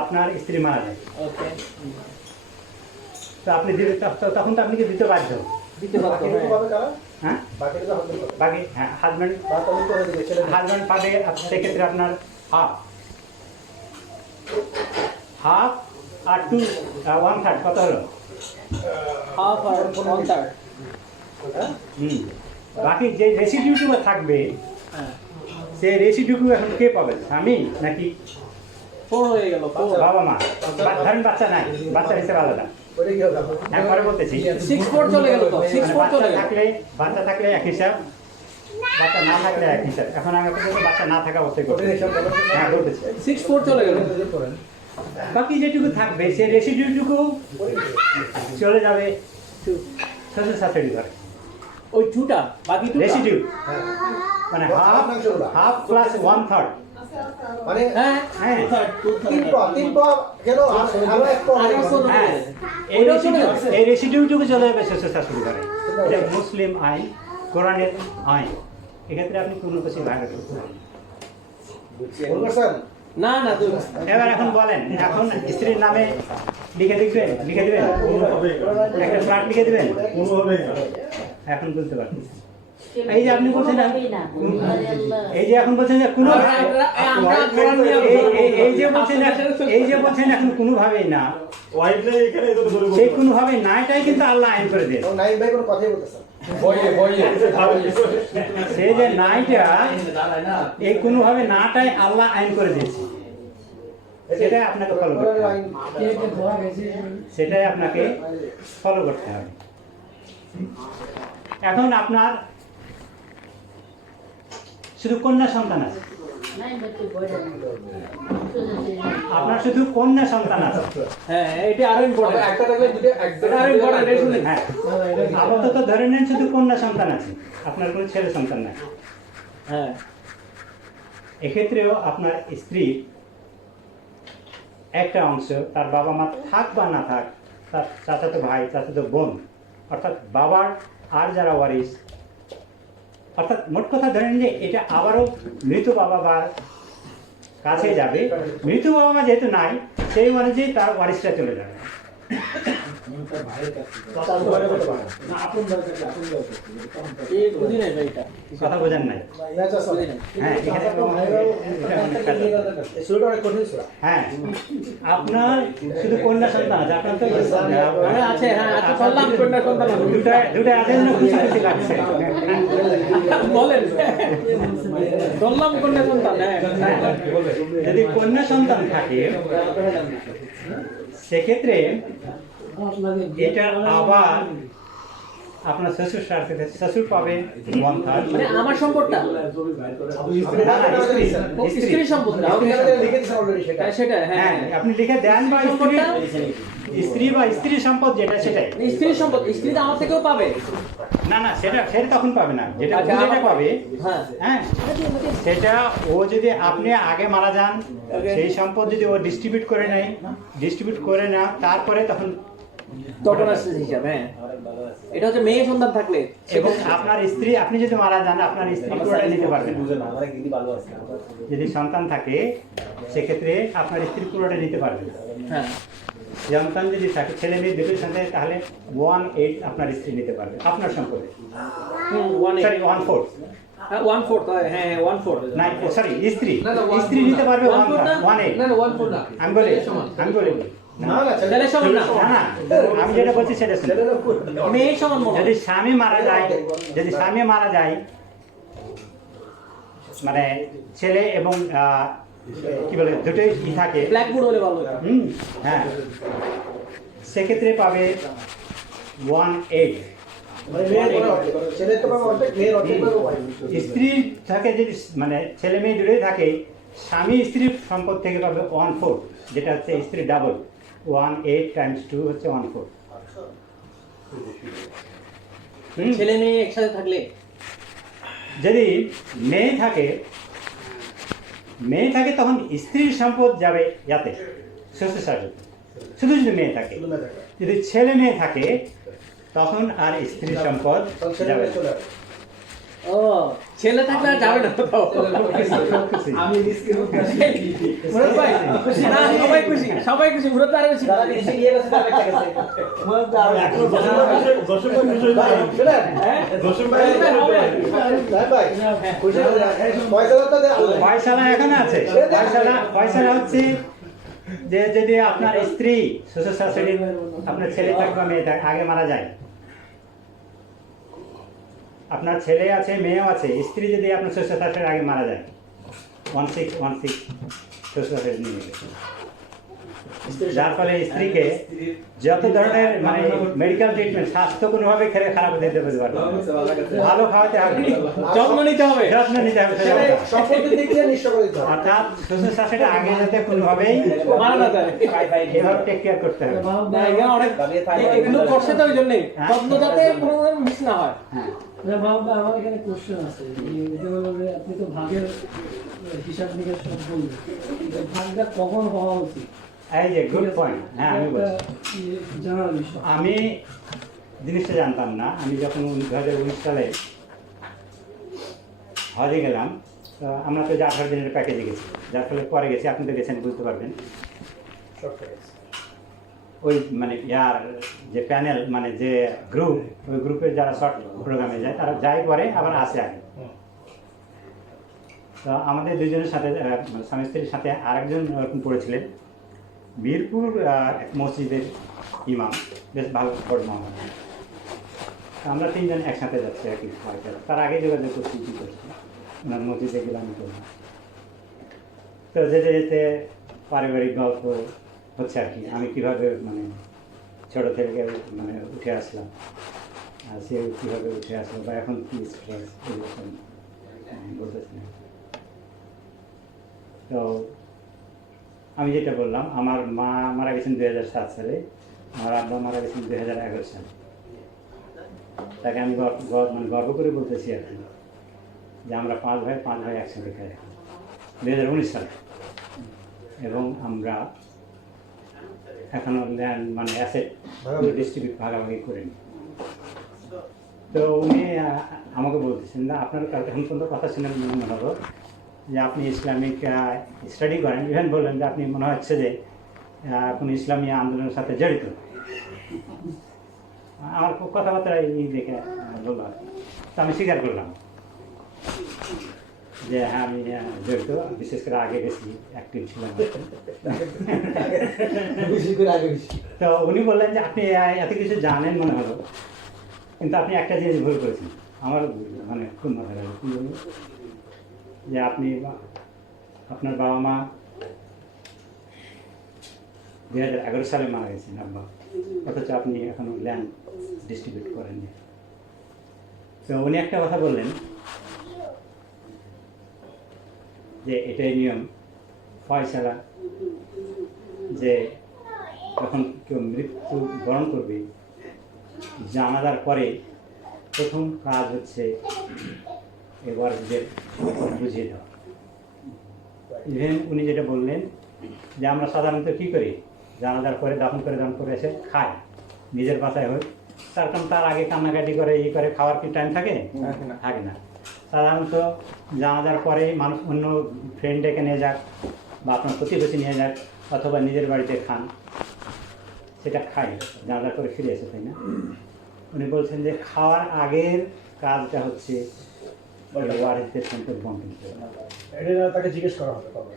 আপনার স্ত্রী মারা যায় ওকে, তো আপনি দিতে, তখন তো আপনি কি দিতে বাধ্য। দিতে পারতো। হ্যাঁ, বাকি হ্যাঁ হাজব্যান্ড পাবে। সেক্ষেত্রে আপনার হাফ আর 1/3 কত হলো? হাফ আর 1/3। বাকি যে রেসিডিউটুকু থাকবে হ্যাঁ, সেই রেসিডিউটুকু এখন কে পাবে? স্বামী নাকি 4 হয়ে গেল। বাবা মা? ধরেন বাচ্চা নাই, বাচ্চা হিসেবে আলাদা। হ্যাঁ, পরে বলতেছি। 6/4 চলে গেল তো। 6/4 চলে গেল। বাচ্চা থাকলে এক হিসাব, বাচ্চা না থাকলে এক হিসাব। এখন আমি পর্যন্ত বাচ্চা না থাকা অবস্থায় করতে। হ্যাঁ, বলতেছি 6/4 চলে গেল। বাকি যেটুকু থাকবে সেই রেসিডিউটুকু চলে যাবে শ্বশুর শাশুড়ি ঘরে। ওই জুটা বাকি রেসিডিউ মানে হাফ প্লাস 1/3। মানে হ্যাঁ, হ্যাঁ, 3 পা কেন আরো এক পা হয়ে গেল। হ্যাঁ, এই রেসিডিউটুকু চলে যাবে শ্বশুর শাশুড়ি ঘরে। এটা মুসলিম আইন, কোরআনের আইন। এক্ষেত্রে আপনি কোনো কিছু ভাগ করতে পারেন। বলছেন না এবার এখন বলেন, এখন স্ত্রীর নামে লিখে দিবেন? একটা ফ্ল্যাট লিখে দিবেন? এখন বলতে পারবেন। এই যে আপনি বলছেন না, এই যে এখন বলছেন যে কোনো, এই যে বলছেন এখন কোনোভাবেই না, সেই কোনোভাবেই না, এটাই কিন্তু আল্লাহ আইন করে দিয়েছে। নাইম ভাই কোনো কথাই বলতেছেন। সেই যে নাইটা, এই কোনোভাবে নাটাই আল্লাহ আইন করে দিয়েছে। সেটাই আপনাকে ফলো করতে হবে। সেটাই আপনাকে ফলো করতে হবে। এখন আপনার শুধু কন্যা সন্তান আছে, আপনার শুধু কন্যা সন্তান আছে। হ্যাঁ এটা আরো ইম্পর্টেন্ট। একটা থাকলে দুটো এটা আরো ইম্পর্টেন্ট, এটা শুনেন। হ্যাঁ, আপাতত ধরে নেন শুধু কন্যা সন্তান আছে, আপনার কোনো ছেলে সন্তান নাই। হ্যাঁ এক্ষেত্রেও আপনার স্ত্রীর একটা অংশ তার বাবা মা থাক বা না থাক, তার চাচাতো ভাই চাচাতো বোন অর্থাৎ বাবার আর যারা ওয়ারিস, অর্থাৎ মোট কথা ধরেন যে এটা আবারও মৃত বাবা মার কাছে যাবে। মৃত বাবা মা যেহেতু নাই সেই অনুযায়ী তার ওয়ারিসটা চলে যাবে। এই বুঝি নাই ভাই এটা। কথা বোঝেন নাই? বুঝি নাই। হ্যাঁ, এখানে হ্যাঁ, আপনার শুধু কন্যা সন্তান আছে, আপনার তো হ্যাঁ আছে, হ্যাঁ আছে, বললাম কন্যা সন্তান আছে। দুটা আছে না, খুশি খুশি লাগছে। বলেন, বললাম কন্যা সন্তান। হ্যাঁ হ্যাঁ, যদি কন্যা সন্তান থাকে সেক্ষেত্রে এটা আবার আপনার শ্বশুর সাথে শ্বশুর পাবে 1/3। মানে আমার সম্পদটা স্ত্রী সম্পদটা হ্যাঁ, সেটা হ্যাঁ হ্যাঁ, আপনি লিখে দেন বা স্ত্রী বা স্ত্রী সম্পদ যেটা সেটাই। স্ত্রী সম্পদ, স্ত্রী তো আমার থেকেও পাবে। না না, সেটা তখন পাবে না, যেটা আচ্ছা, যেটা আমার পাবে। হ্যাঁ হ্যাঁ, সেটা ও যদি আপনি আগে মারা যান, Okay. সেই সম্পদ যদি ও ডিস্ট্রিবিউট করে না তারপরে তখন আসছে হিসাব। হ্যাঁ এটা হচ্ছে মেয়ে সন্তান থাকলে, এবং আপনার স্ত্রী, আপনি যদি মারা যান আপনার স্ত্রী পুরোটা নিতে পারবেন। যদি সন্তান থাকে সেক্ষেত্রে আপনার স্ত্রী পুরোটা নিতে পারবেন। হ্যাঁ সন্তান যদি থাকে, ছেলে মেয়ে দুটোর সাথে, তাহলে 1/8 আপনার স্ত্রী নিতে পারবে আপনার সম্পদে। 1/8 সরি 1/4 হ্যাঁ 1/4 হ্যাঁ 1/4 না, সরি স্ত্রী নিতে পারবে 1/8। আমি বলি ছেলে সমান না, না, আমি যেটা বলছি সেটা শুনুন। মেয়ে সমান মনে হয়। যদি স্বামী মারা যায় মানে ছেলে এবং কি বলে দুটোই থাকে, ব্ল্যাকবোর্ড হলে ভালো হতো। হ্যাঁ, সেক্ষেত্রে পাবে 1/8। স্ত্রী থাকে যদি মানে ছেলে মেয়ে দুটোই থাকে, স্বামী স্ত্রীর সম্পদ থেকে পাবে 1/4, যেটা হচ্ছে স্ত্রী ডাবল। 1/8 × 2 হচ্ছে 1/4। ছেলে মেয়ে একসাথে থাকলে যদি মেয়ে থাকে তখন স্ত্রীর সম্পদ যাবে যাতে শ্বশুর শাশুড়ি, শুধু যদি মেয়ে থাকে। যদি ছেলে মেয়ে থাকে তখন আর স্ত্রীর সম্পদ যাবে না। ও ছেলে থাকলে আর যাবে না কোথাও। আমি রিস্কের মধ্যে আছি। মুরাদ ভাই খুশি না? সবাই খুশি, সবাই খুশি। মুরাদ ভাই খুশি। ফয়সালা এখন আছে। ফয়সালা হচ্ছে যে যদি আপনার স্ত্রী শ্বশুর শাশুড়ি, আপনার ছেলে থাকবে বা মেয়ে থাকবে, আগে মারা যায়, আপনার ছেলে আছে মেয়েও আছে, স্ত্রী যদি আপনার শ্বশুর শাশুড়ি আগে মারা যায় 1/6 শ্বশুর শাশুড়ি নিয়ে নেবে। যার ফলে স্ত্রীকে যত ধরনের মানে মেডিকেল ট্রিটমেন্ট, স্বাস্থ্য কোনোভাবে খারাপ হতে দিতে পারবে না। ভালো খাওয়াতে হবে, যত্ন নিতে হবে। অর্থাৎ শ্বশুর শাশুড়ি আগে যাতে কোনোভাবেই মারা না যায়, এভাবে টেক কেয়ার করতে হবে। না এখানে অনেক এগুলো করছে তো ওই জন্যই, যত্ন যাতে কোনো মিস না হয়। হ্যাঁ, বাবা, আমার এখানে কোশ্চেন আছে। আপনি তো ভাগের হিসাব নিকাশ সব বললেন, ভাগটা কখন হওয়া উচিত? এই যে গুড পয়েন্ট। হ্যাঁ, আমি বলছি, জানার বিষয়। আমি জিনিসটা জানতাম না। আমি যখন 2019 সালে হজে গেলাম, তো আমরা তো যে 18 দিনের প্যাকেজে গেছি, যার ফলে পরে গেছি, আপনি তো গেছেন বুঝতে পারবেন। ওই মানে যে প্যানেল মানে যে গ্রুপ, ওই গ্রুপের যারা শর্ট প্রোগ্রামে যায় তারা যাই পরে আবার আসে আগে। তো আমাদের দুজনের সাথে স্বামী স্ত্রীর সাথে আরেকজন ওরকম পড়েছিলেন, মিরপুর এক মসজিদের ইমাম, বেশ ভালো বড় মামা। আমরা তিনজন একসাথে যাচ্ছি আর কি। তার আগে যোগাযোগ করছি, কী করছি, ওনার মসজিদে গেলাম। তো যেতে যেতে পারিবারিক গল্প হচ্ছে আর কি, আমি কীভাবে মানে ছোটো থেকে মানে উঠে আসলাম, আর সে কীভাবে উঠে আসলো বা এখন কী স্ট্রেস, এরকম বলতেছেন। তো আমি যেটা বললাম, আমার মা মারা গেছেন 2007 সালে, আমার আব্বা মারা গেছেন 2011 সালে। তাকে আমি মানে গর্ব করে বলতেছি আর কি, যে আমরা 5 ভাই একসাথে খাই 2019 সালে। এবং আমরা এখনও ল্যান্ড মানে অ্যাসেট ডিস্ট্রিবিউট ভাগাভাগি করিনি। তো উনি আমাকে বলতেছেন, না আপনার এখন পর্যন্ত কথা শুনে মনে হলো যে আপনি ইসলামিক স্টাডি করেন, ইভেন বললেন যে আপনি মনে হচ্ছে যে এখন ইসলামী আন্দোলনের সাথে জড়িত। আমার কথাবার্তা এই দেখে বললো, তো আমি স্বীকার করলাম যে হ্যাঁ আমি জড়িত, বিশেষ করে আগে বেশি অ্যাক্টিভ ছিলাম। তো উনি বললেন যে আপনি এত কিছু জানেন মনে হলো, কিন্তু আপনি একটা জিনিস ভুল করেছেন। আমার মানে খুব মাথা গেল, কী বলবো, যে আপনি আপনার বাবা মা 2011 সালে মারা গেছেন আব্বা, অথচ আপনি এখনো ল্যান্ড ডিস্ট্রিবিউট করেননি। তো উনি একটা কথা বললেন যে এটাই নিয়ম ফয়সালা, যে যখন কেউ মৃত্যু বরণ করবে জানাজার পরে প্রথম কাজ হচ্ছে এবার যে বুঝিয়ে দেওয়া। ইভেন উনি যেটা বললেন যে আমরা সাধারণত কী করি, জানাজার পরে দাফন করে এসে খাই, নিজের বাসায় হোক, তার কারণ তার আগে কান্নাকাটি করে করে খাওয়ার কি টাইম থাকে? থাকে না। সাধারণত জানাজার পরে মানুষ অন্য ফ্রেন্ড ডেকে নিয়ে যাক বা আপনার প্রতিবেশী নিয়ে যাক অথবা নিজের বাড়িতে খান, সেটা খাই, জানাজার পরে ফিরে এসে, তাই না? উনি বলছেন যে খাওয়ার আগের কাজটা হচ্ছে ওয়ারিসদের সম্পদ বন্টন করা। এটা তাকে জিজ্ঞেস করা হবে কবে?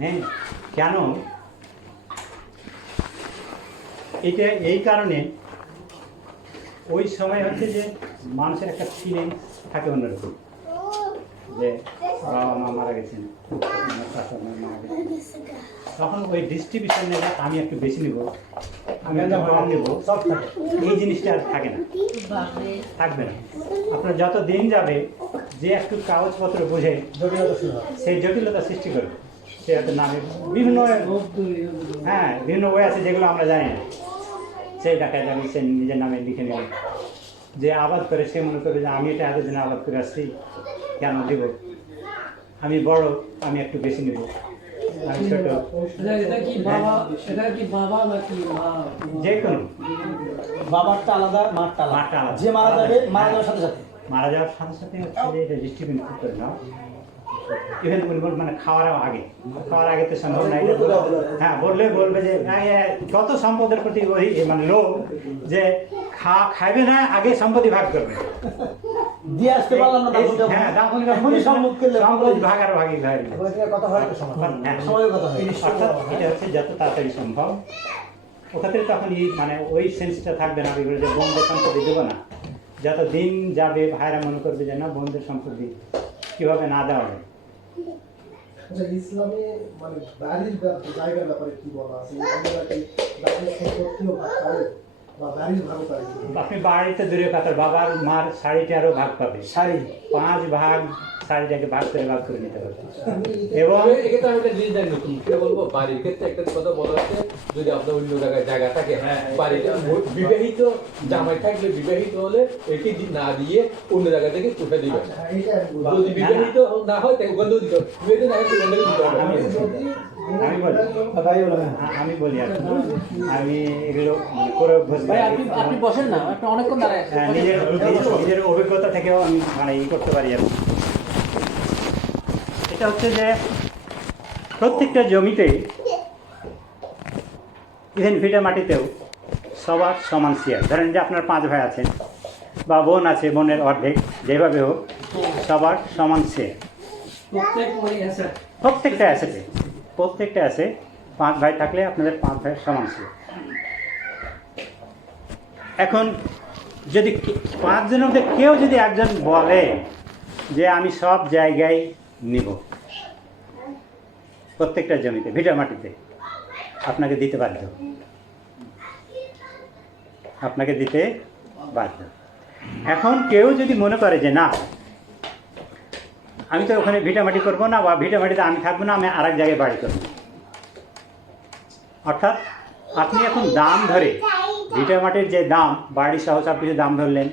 হ্যাঁ, কেন? এটা এই কারণে, ওই সময় হচ্ছে যে মানুষের একটা ফিলিংস থাকে অন্যরকম, যে বাবা মা মারা গেছেন, মারা গেছেন, তখন ওই ডিস্ট্রিবিউশন নেবে, আমি একটু বেশি নেব, আমি একটু কম নেবো, সব থাকে। এই জিনিসটা আর থাকে না, থাকবে না। আপনার যত দিন যাবে যে একটু কাগজপত্র বোঝে জটিলতা শুরু হয়। সেই জটিলতা সৃষ্টি করবে। সে হয়তো নামে বিভিন্ন বিভিন্ন ওয়ে আছে যেগুলো আমরা জানি না, সেই দেখা যাবে সে নিজের নামে লিখে নেবে। যে আবাদ করে সে মনে করবে যে আমি এটা এতদিন আবাদ করে আসছি, কেন দেব, আমি বড়, আমি একটু বেশি নেব, আমি ছোট, এটা কি বাবা নাকি মা? যে কোনো বাবারটা আলাদা, মারটা মারটা আলাদা। যে মারা যাবে, মারা যাওয়ার সাথে সাথে মারা যাওয়ার সাথে সাথে হচ্ছে যে এটা ডিস্ট্রিবিউট করে নাও। ইভেন মানে খাওয়ার আগে তো সম্ভব নাই। হ্যাঁ, বলবে যে কত সম্পদের প্রতি ওই মানে লোক যে খাইবে না, আগে সম্পত্তি ভাগ করবে। দিয়ে আসতে পারলাম না, হ্যাঁ, সম্পত্তি ভাগাভাগি হয়। কথা হয় সময়ের কথা হয়। অর্থাৎ এটা হচ্ছে যত তাড়াতাড়ি সম্ভব। ওখানে তখন মানে ওই সেন্সটা থাকবে না, যে বোনদের সম্পত্তি দেবো না। যত দিন যাবে ভাইরা মনে করবে যে না, বোনদের সম্পত্তি কীভাবে না দেওয়া হবে। ইসলামে মানে বাড়ির জায়গার ব্যাপারে কি বলা আছে? আপনি বাড়িতে দূরে কথা, বাবার মার শাড়িটারও ভাগ পাবে, শাড়ি 5 ভাগ শাড়িটাকে ভাগ করে নিতে হবে। এবং এক্ষেত্রে আমি একটা জিনিস জানি কি বলবো, বাড়ির ক্ষেত্রে একটা কথা বলা হচ্ছে, যদি আপনার অন্য জায়গা থাকে, বাড়িতে বিবাহিত জামাই থাকলে, বিবাহিত হলে একে না দিয়ে অন্য জায়গা থেকে উঠে দিবেন। যদি বিবাহিত না হয় তাকে ওখান থেকে দিতে হবে, বিবাহিত না হয় ওখান থেকে দিতে হবে। আমি বলি আর কি, আমি এগুলো করে অভ্যস্ত। ভাই আপনি বসেন না, আপনি অনেকক্ষণ দাঁড়ায়। নিজের অভিজ্ঞতা থেকেও আমি মানে করতে পারি আর কি। এটা হচ্ছে যে প্রত্যেকটা জমিতে, ইভেন ভিটা মাটিতেও সবার সমান শেয়ার। ধরেন যে আপনার 5 ভাই আছেন বা বোন আছে, বোনের অর্ধেক, যেভাবে হোক সবার সমান শেয়ার। প্রত্যেকটা অ্যাসেটে 5 ভাই থাকলে আপনাদের 5 ভাইয়ের সমান শেয়ার। এখন যদি 5 জনের মধ্যে কেউ যদি একজন বলে যে আমি সব জায়গায় নিব, প্রত্যেকটা জমিতে ভিটা মাটিতে, আপনাকে দিতে বাধ্য, এখন কেউ যদি মনে করে যে না, আমি তো ওখানে ভিটামাটি করবো না, বা ভিটামাটিতে আমি থাকবো না, আমি আরেক জায়গায় বাড়ি করবো। অর্থাৎ আপনি এখন দাম ধরে ভিটামাটির যে দাম, বাড়ি সহ সব কিছু দাম ধরলেন,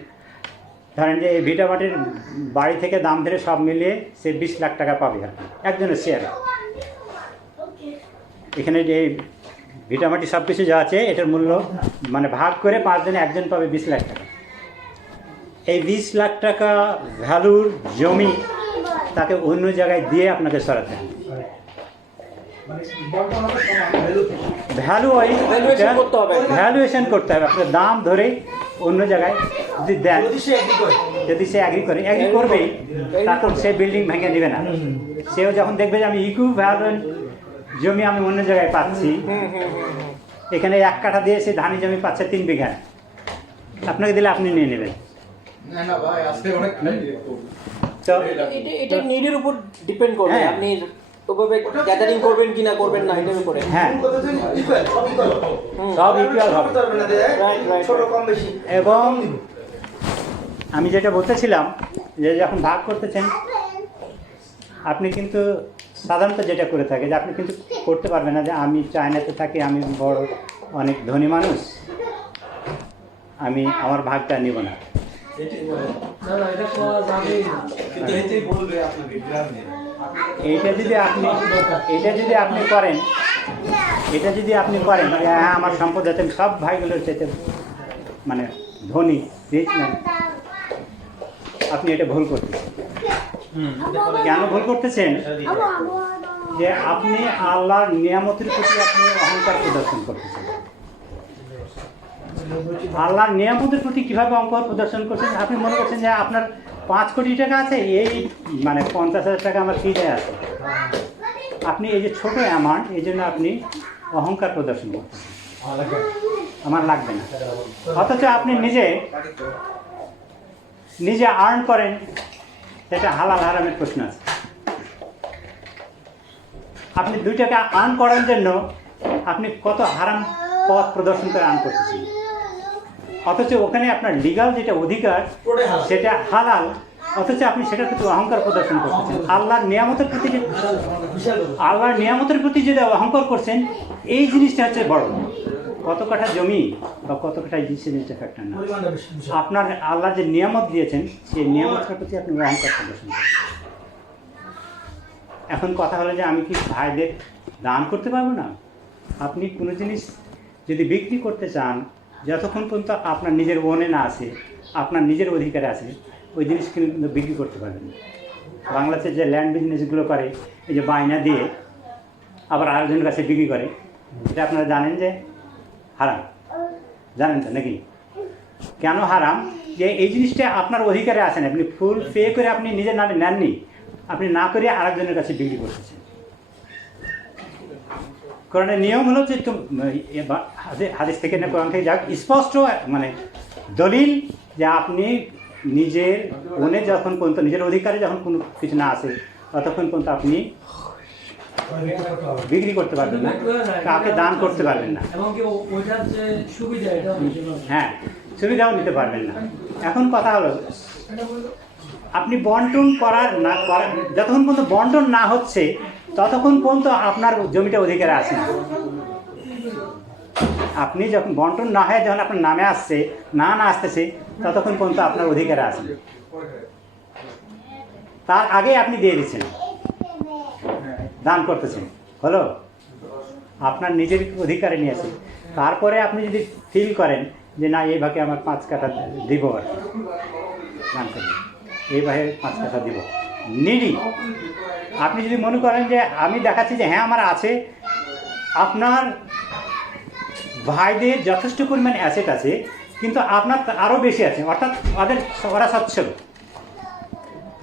ধরেন যে এই ভিটামাটির বাড়ি থেকে দাম ধরে সব মিলিয়ে সে 20 লাখ টাকা পাবে আপনি একজনের শেয়ারে। এখানে যে ভিটামাটি সব কিছু যা আছে এটার মূল্য মানে ভাগ করে 5 জনে একজন পাবে 20 লাখ টাকা। এই 20 লাখ টাকা ভ্যালুর জমি তাকে অন্য জায়গায় দিয়ে আপনাকে সরাতে হবে। মানে বর্তমানে ভ্যালু ভ্যালু ভ্যালুয়েশন করতে হবে, আপনার দাম ধরে অন্য জায়গায় যদি দেন, যদি সে অ্যাগ্রি করবেই, তারপর সে বিল্ডিং ভেঙে নেবে না। সেও যখন দেখবে যে আমি ইকুইভ্যালেন্ট জমি আমি অন্য জায়গায় পাচ্ছি, এখানে 1 কাঠা দিয়ে সে ধানি জমি পাচ্ছে 3 বিঘা, আপনাকে দিলে আপনি নিয়ে নেবেন। তো এটা নিডের উপর ডিপেন্ড করবে, হ্যাঁ। আপনি ওভাবে গ্যাদারিং করবেন কি না করবেন না এটার উপরে। হ্যাঁ, সব ইকুয়াল হবে। ছোট কম বেশি। এবং আমি যেটা বলতেছিলাম যে যখন ভাগ করতেছেন আপনি কিন্তু সাধারণত যেটা করে থাকে যে আপনি কিন্তু করতে পারবেন না যে আমি চায়নাতে থাকি, আমি বড় অনেক ধনী মানুষ, আমি আমার ভাগটা নিব না। না না, এটা করা যাবেই না। এইটা যদি আপনি করেন, যে হ্যাঁ আমার সম্পদ আছে, সব ভাইগুলোর চাইতে মানে ধনী রিচ ম্যান, আপনি এটা ভুল করতেছেন। কেন ভুল করতেছেন? যে আপনি আল্লাহর নিয়ামতের প্রতি আপনি অহংকার প্রদর্শন করতেছেন। আল্লাহর নিয়ামতের প্রতি কীভাবে অহংকার প্রদর্শন করছেন? আপনি মনে করছেন যে আপনার 5 কোটি টাকা আছে, এই মানে 50,000 টাকা আমার ফিরে আছে। আপনি এই যে ছোট অ্যামাউন্ট, এই জন্য আপনি অহংকার প্রদর্শন করতেছেন, আমার লাগবে না। অথচ আপনি নিজে আর্ন করেন, সেটা হালাল হারামের প্রশ্ন আছে। আপনি 2 টাকা আর্ন করার জন্য আপনি কত হারাম পথ প্রদর্শন করে আর্ন করতেছেন, অথচ ওখানে আপনার লিগাল যেটা অধিকার সেটা হালাল, অথচ আপনি সেটার প্রতি অহংকার প্রদর্শন করতেছেন। আল্লাহর নিয়ামতের প্রতি যদি অহংকার করছেন, এই জিনিসটা হচ্ছে বড়। কত কাঠা জমি বা কত কাঠা জিনিসটা ফ্যাক্টর না, আপনার আল্লাহ যে নিয়ামত দিয়েছেন সেই নিয়ামতের প্রতি আপনি অহংকার প্রদর্শন করছেন। এখন কথা হলো যে আমি কি ভাইদের দান করতে পারবো না? আপনি কোনো জিনিস যদি বিক্রি করতে চান, যতক্ষণ পর্যন্ত আপনার নিজের ওনে না আছে, আপনার নিজের অধিকারে আছে, ওই জিনিস কিন্তু বিক্রি করতে পারবেন না। বাংলাদেশে যে ল্যান্ড বিজনেসগুলো করে, এই যে বায়না দিয়ে আবার আরেকজনের কাছে বিক্রি করে, এটা আপনারা জানেন যে হারাম, জানেন তো নাকি? কেন হারাম? যে এই জিনিসটা আপনার অধিকারে আছে না, আপনি ফুল পে করে আপনি নিজের নামে নেননি, আপনি না করে আরেকজনের কাছে বিক্রি করতেছেন। কোরআনের নিয়ম হলো যে হাদিস থেকে না কোরআন থেকে যাক, স্পষ্ট মানে দলিল যে আপনি নিজের ওনে যখন পর্যন্ত নিজের অধিকারে যখন কোনো কিছু না আসে, ততক্ষণ পর্যন্ত আপনি বিক্রি করতে পারবেন না, কাউকে দান করতে পারবেন না, এমনকি ওইটার যে সুবিধা এটাও নিতে পারবেন। হ্যাঁ, সুবিধাও নিতে পারবেন না। এখন কথা হলো আপনি বন্টন যতক্ষণ পর্যন্ত বন্টন না হচ্ছে ততক্ষণ পর্যন্ত আপনার জমিটা অধিকারে আসে না। আপনি যখন বন্টন না হয়, যখন আপনার নামে আসছে না আসতেছে, ততক্ষণ পর্যন্ত আপনার অধিকারে আসে না। তার আগে আপনি দিয়ে দিচ্ছেন, দান করতেছেন, হলো আপনার নিজের অধিকারে নিয়ে আসে। তারপরে আপনি যদি ফিল করেন যে না, এই ভাগে আমার 5 কাঠা দিব, আর দান করবেন, এই ভাগে 5 কাঠা দিব নিডি। আপনি যদি মনে করেন যে আমি দেখাচ্ছি যে হ্যাঁ আমার আছে, আপনার ভাইদের যথেষ্ট পরিমাণ অ্যাসেট আছে, কিন্তু আপনার আরও বেশি আছে, অর্থাৎ ওরা সচ্ছল,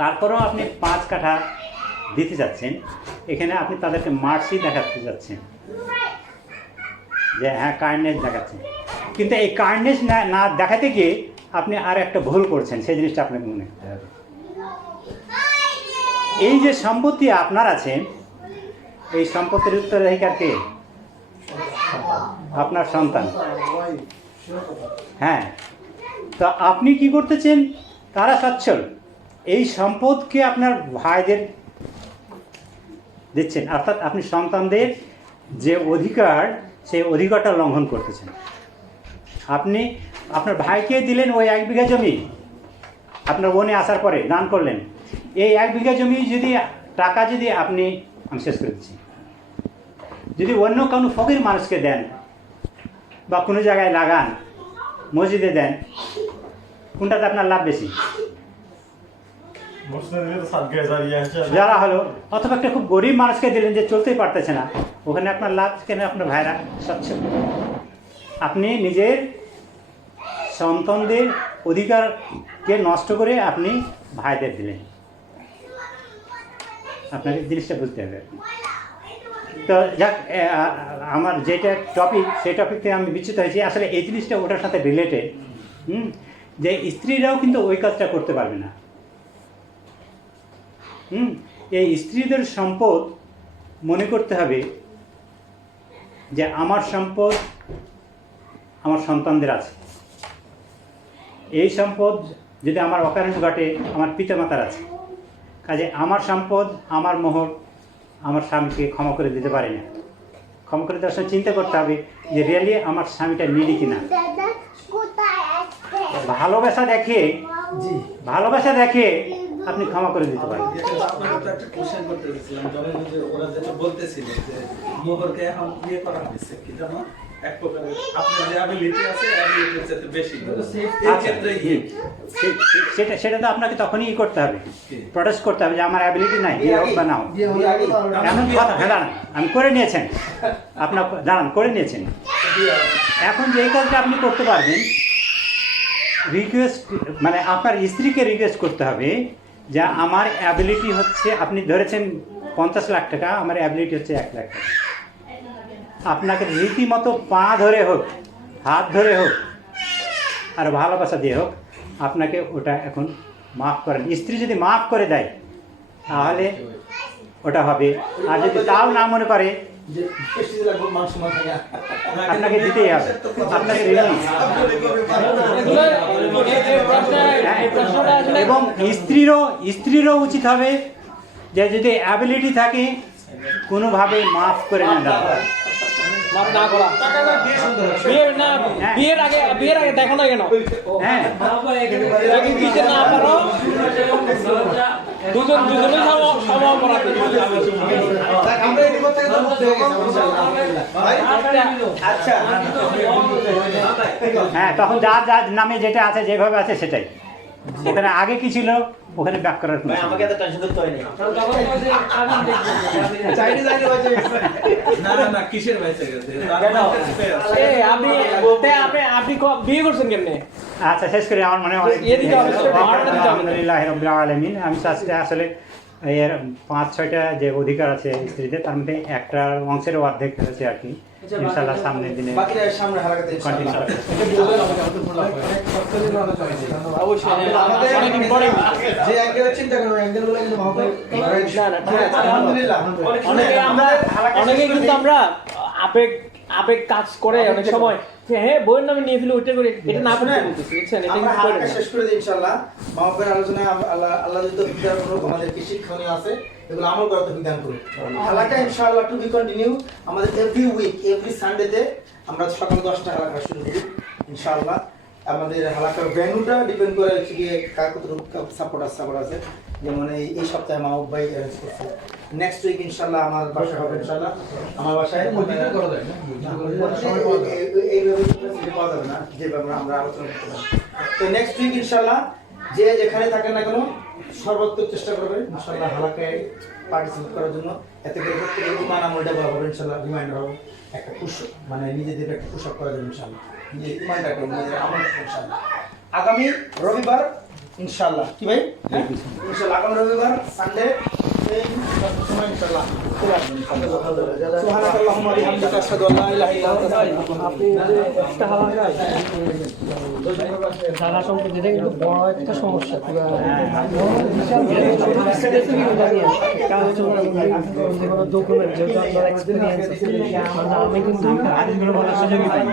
তারপরেও আপনি 5 কাঠা দিতে যাচ্ছেন, এখানে আপনি তাদেরকে মার্সি দেখাতে যাচ্ছেন যে হ্যাঁ কাইন্ডনেস দেখাচ্ছেন। কিন্তু এই কাইন্ডনেস না দেখাতে গিয়ে আপনি আর একটা ভুল করছেন, সেই জিনিসটা আপনাকে মনে করতে হবে। এই যে সম্পত্তি আপনার আছে, এই সম্পত্তির উত্তরাধিকার কে? আপনার সন্তান। হ্যাঁ, তো আপনি কি করতেছেন? তারা সচ্ছল, এই সম্পদকে আপনার ভাইদের দিচ্ছেন, অর্থাৎ আপনি সন্তানদের যে অধিকার সেই অধিকারটা লঙ্ঘন করতেছেন। আপনি আপনার ভাইকে দিলেন ওই 1 বিঘা জমি, আপনার বোনে আসার পরে দান করলেন। এই 1 বিঘা জমি যদি টাকা যদি আপনি, আমি শেষ করে দিচ্ছি, যদি অন্য কোনো ফকির মানুষকে দেন বা কোনো জায়গায় লাগান, মসজিদে দেন, কোনটাতে আপনার লাভ বেশি? যারা হলো, অথবা একটা খুব গরিব মানুষকে দিলেন যে চলতেই পারতেছে না, ওখানে আপনার লাভ কেন? আপনার ভাইরা স্বচ্ছ, আপনি নিজের সন্তানদের অধিকারকে নষ্ট করে আপনি ভাইদের দিলেন। আপনাকে জিনিসটা বুঝতে হবে। তো যাক, আমার যেটা টপিক, সেই টপিক থেকে আমি বিচ্যুত হয়েছি। আসলে এই জিনিসটা ওটার সাথে রিলেটেড, যে স্ত্রীরাও কিন্তু ওই কাজটা করতে পারবে না। এই স্ত্রীদের সম্পদ মনে করতে হবে যে আমার সম্পদ আমার সন্তানদের আছে। এই সম্পদ যদি আমার অকারণ ঘটে আমার পিতামাতার আছে, কাজে আমার সম্পদ, আমার মোহর আমার স্বামীকে ক্ষমা করে দিতে পারি না। ক্ষমা করে দেওয়ার সময় চিন্তা করতে হবে যে রিয়েলি আমার স্বামীটা নিডি কিনা। ভালোবাসা দেখে, ভালোবাসা দেখে আপনি ক্ষমা করে দিতে পারেন। আপনাকে তো একটা কোশ্চেন করতে গেছিলাম, ধরেন যে ওরা যেটা বলতেছিলেন যে মোহরকে এখন ইয়ে করা হয়েছে কি জানো, এক প্রকারের আপনার যে অ্যাবিলিটি আছে অ্যাবিলিটির চেয়ে বেশি এই ক্ষেত্রে সেটা তো আপনাকে তখনই করতে হবে, প্রটেস্ট করতে হবে যে আমার অ্যাবিলিটি নাই, বিয়ে হোক বা না হোক। এমন কথা, হ্যাঁ দাঁড়ান, আমি করে নিয়েছেন, আপনার দাঁড়ান করে নিয়েছেন। এখন যে কাজটা আপনি করতে পারবেন, রিকোয়েস্ট মানে আপনার স্ত্রীকে রিকোয়েস্ট করতে হবে যে আমার অ্যাবিলিটি হচ্ছে, আপনি ধরেছেন 50 লাখ টাকা, আমার অ্যাবিলিটি হচ্ছে 1 লাখ টাকা। আপনাকে রীতিমতো পা ধরে হোক, হাত ধরে হোক, আর ভালোবাসা দিয়ে হোক, আপনাকে ওটা এখন মাফ করেন। স্ত্রী যদি মাফ করে দেয় তাহলে ওটা হবে, আর যদি তাও না মনে করে আপনাকে দিতেই হবে, আপনাকে এবং স্ত্রীরও উচিত হবে যে যদি অ্যাবিলিটি থাকে কোনোভাবে মাফ করে না দেওয়া। মাফ না করা, বিয়ের আগে দেখো না কেন, হ্যাঁ, যদি দিতে না পারো দুজনেই সমাপরাধী। হ্যাঁ, তখন যার যার নামে যেটা আছে, যেভাবে আছে সেটাই। ওখানে আগে কি ছিল ওখানে ব্যাক করার কোনো আমাকে এত টেনশন করতে হয় না। না কিসের বাইসে গেছে আপনি বিয়ে করছেন কেমনে? আচ্ছা, শেষ করি। আমার মনে হয় আলহামদুলিল্লাহ রাব্বিল আলামিন। আমি আজকে আসলে এর 5-6টা যে অধিকার আছে স্ত্রীদের, তার মধ্যে একটা অংশের অর্ধেক হয়েছে আর কি। ইনশাআল্লাহ সামনের দিনে বাকিটা সামনে হালকাতে কন্টিনিউ করব। যে অ্যাঙ্গেলে চিন্তা করব অ্যাঙ্গেলগুলো কিন্তু আলহামদুলিল্লাহ অনেকে কিন্তু আমরা আবেগ কাজ করে অনেক সময়, হ্যাঁ বইয়ের নামে নিয়ে ফেলে ওইটা করে, এটা না করে বলতেছি, বুঝছেন? এটা আমরা কিন্তু করে হালকা না। শেষ করে দিই ইনশাআল্লাহ। মাহফিল আলোচনা আল্লাহ যদি বিদার করুন, আমাদের কি শিক্ষণীয় আছে এগুলো আমল করা তো বিধান করুন। হালাকা ইনশাআল্লাহ টু বি কন্টিনিউ। আমাদের এভরি উইক এভরি সানডেতে আমরা সকাল 10টা হালাকা শুরু করি ইনশাআল্লাহ। আমাদের হালাকার ভেন্যুটা ডিপেন্ড করে হচ্ছে গিয়ে কার কত সাপোর্ট আছে। যেমন এই সপ্তাহে মাহবুব ভাই অ্যারেঞ্জ করছে। নেক্সট উইক ইনশাআল্লাহ আমার বাসায় হবে ইনশাআল্লাহ। আমার বাসায় করা যায় না? এইভাবে পাওয়া যাবে না, যেভাবে আমরা আলোচনা করতে পারি। তো নেক্সট উইক ইনশাআল্লাহ যে যেখানে থাকেন না কেন সর্বোত্তম চেষ্টা করবেন ইনশাআল্লাহ হালাকায় পার্টিসিপেট করার জন্য। এতে করে প্রত্যেকের ইমান আমল ডেভেলপ হবে ইনশাআল্লাহ। রিমাইন্ডার হবে একটা পুশ, মানে নিজেদের একটা পুশ আপ করার জন্য ইনশাআল্লাহ। নিজের ইমানটাকে, নিজেদের আমলটাকে ইনশাআল্লাহ। আগামী রবিবার ইনশাআল্লাহ, কি ভাই? ইনশাআল্লাহ আগামী রবিবার সানডে সেই সময় ইনশাআল্লাহ সুবহানাকাল্লাহুম্মা বিহামদিকা আশহাদু আল্লা ইলাহা ইল্লা আনতা আস্তাগফিরুকা আপনি যে একটা হাওয়া গায় জায়গা সম্পর্কে এটা কিন্তু বড় একটা সমস্যা পুরো বিশাল স্পেসিফিক জানিয়ে কাগজ যে কোনো ডকুমেন্ট যেহেতু আপনার এক্সপিরিয়েন্স আছে আমি কিন্তু হাদিসগুলো বলার সুযোগই পাই না।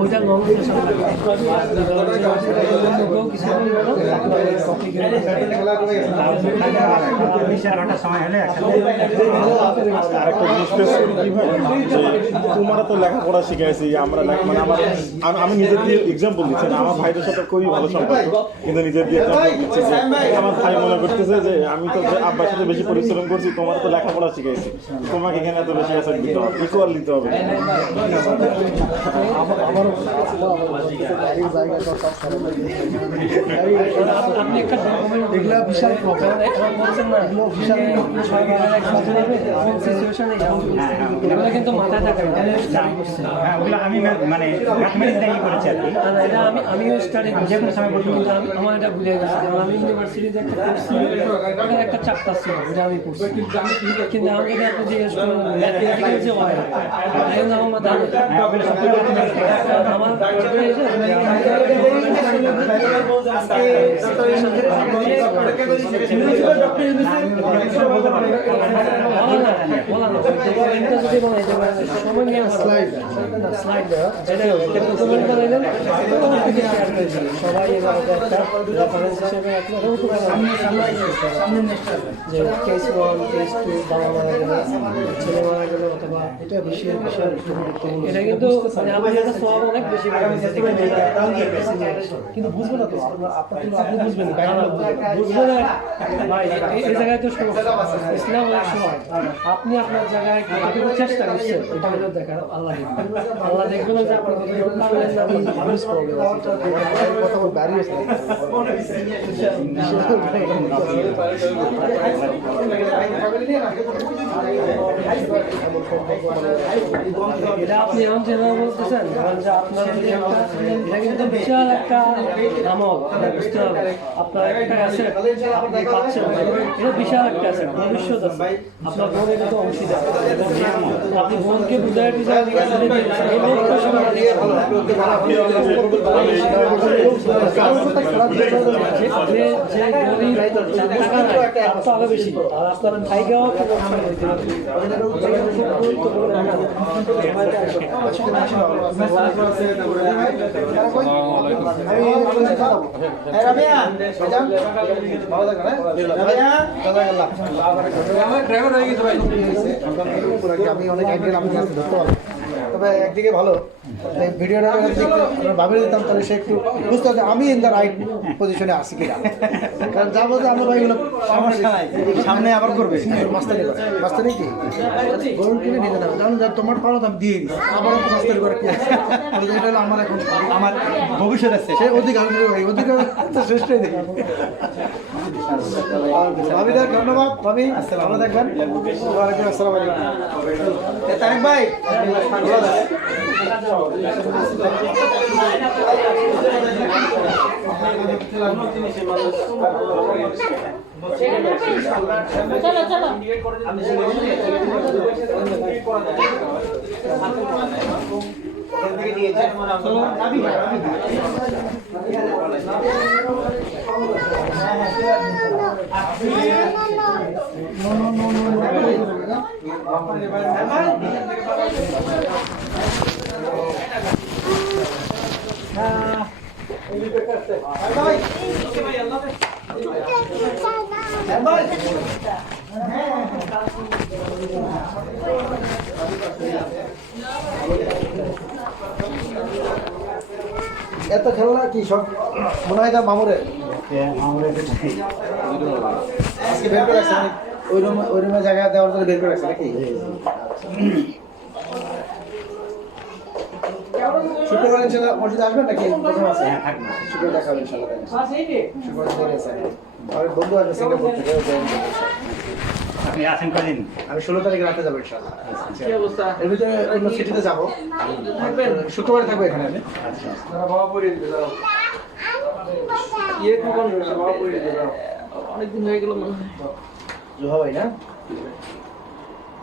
ওইটা লং সেশন বিশাল একটা সময় হলে একটা আরেকটা জিনিস পেশ করি কি ভাই যে তোমার তো লেখাপড়া শিখাইছি আমরা মানে আমি নিজের দিয়ে এক্সাম্পল দিচ্ছি না, আমার ভাইদের সাথে খুবই ভালো সম্পর্ক, কিন্তু নিজের দিয়ে example দিচ্ছি যে আমার ভাই মনে করতেছে যে আমি তো যে আব্বার সাথে বেশি পরিশ্রম করছি, তোমার তো লেখাপড়া শিখাইছি, তোমাকে এখানে এত বেশি অ্যাসেট দিতে হবে, ইকুয়াল দিতে হবে। আপনি একটা ডকুমেন্ট এগুলো বিশাল প্রবলেম এখন বলছেন না এগুলো বিশাল সিচুয়েশনে এগুলো কিন্তু মাথায় থাকে না। হ্যাঁ ওগুলো আমি মানে ম্যাথমেটিক্স করেছি আর কি। আর এটা আমিও স্টাডি করছি যে কোনো সময় বলতে কিন্তু আমার এটা ভুলে গেছে যেমন আমি ইউনিভার্সিটিতে একটা কোর্স ছিল ওটা একটা চ্যাপ্টার ছিল যেটা আমি পড়ছি কিন্তু আমাকে যদি আপনি জিজ্ঞেস করুন ম্যাথমেটিক্যাল যে হয় এখন আমার মাথায় নেই। হ্যাঁ ওগুলো সবগুলো আমার যেটা সময় নিয়ে স্লাইড দেওয়া সবাই এবার একটা রেফারেন্স হিসেবে যে কেস 1 কেস 2 বাবা মারা গেল ছেলে মারা গেল অথবা এটা বিশাল বিশাল এটা কিন্তু মানে আমার এটা সব অনেক বেশি কিন্তু বুঝবে না তো আপনি বুঝবেন না বুঝবে না ভাই এই জায়গায় তো ইসলাম অনেক সময় আপনি আপনার জায়গায় কতটুকু চেষ্টা করছেন এটা হলো দেখার আল্লাহ দেখবেন আল্লাহ দেখবেন যে আপনি কতটুকু পারলেন না মানুষ প্রবলেম আছে কথা বল ব্যারিয়ার এটা আপনি এমন যেভাবে বলতেছেন যে আপনার এটা কিন্তু বিশাল একটা আমল বুঝতে হবে আপনার একটা আছে আপনি পাচ্ছেন এটা বিশাল একটা আছে ভবিষ্যৎ আছে আপনার বোন এটা তো অংশীদার আপনি বোনকে বুঝায় আরো বেশি আর আপনার ভাইকেও আমি অনেক আইডিয়া আমি কাছে ধরতে পারলাম, তবে একদিকে ভালো ভিডিওটা ভাবে দিতাম তাহলে সে একটু বুঝতে পারতো আমি ইন দ্য রাইট পজিশনে আসি কিনা, কারণ যা বলতে আমরা ভাই সমস্যা নাই সামনে আবার করবে মাস্টারি করে মাস্টারি কি গরুন কিনে নিতে যাবে জানো যা তোমার পারো আমি দিয়ে দিই আবার তো মাস্টারি করে কি আছে এটা হলো আমার এখন আমার ভবিষ্যৎ আছে সেই অধিকার ভাই অধিকার তো শ্রেষ্ঠই দেখি। ভাবি দা ধন্যবাদ ভাবি ভালো থাকবেন। ওয়ালাইকুম আসসালাম তারিক ভাই চলো চলো এত খেলনা কি সব মনে হয় মামুরে আজকে বের করে রাখছে ওই রুমে জায়গা দেওয়ার জন্য বের করে রাখছে নাকি? শুক্রবার ইনশাল্লাহ মসজিদে আসবেন নাকি প্রথম আছে? শুক্রবার দেখা হবে ইনশাল্লাহ। শুক্রবার দেরি আছে। আমার বন্ধু আসবে সিঙ্গাপুর থেকে, আপনি আসেন কদিন? আমি 16 তারিখে রাতে যাবো ইনশাল্লাহ। কি অবস্থা এর ভিতরে অন্য সিটিতে যাবো, শুক্রবারে থাকবো এখানে আমি। তারা বাবা পড়িয়ে দিবে দাও ইয়ে কখন বাবা পড়িয়ে দিবে অনেকদিন হয়ে গেল মনে হয় জোহা ভাই না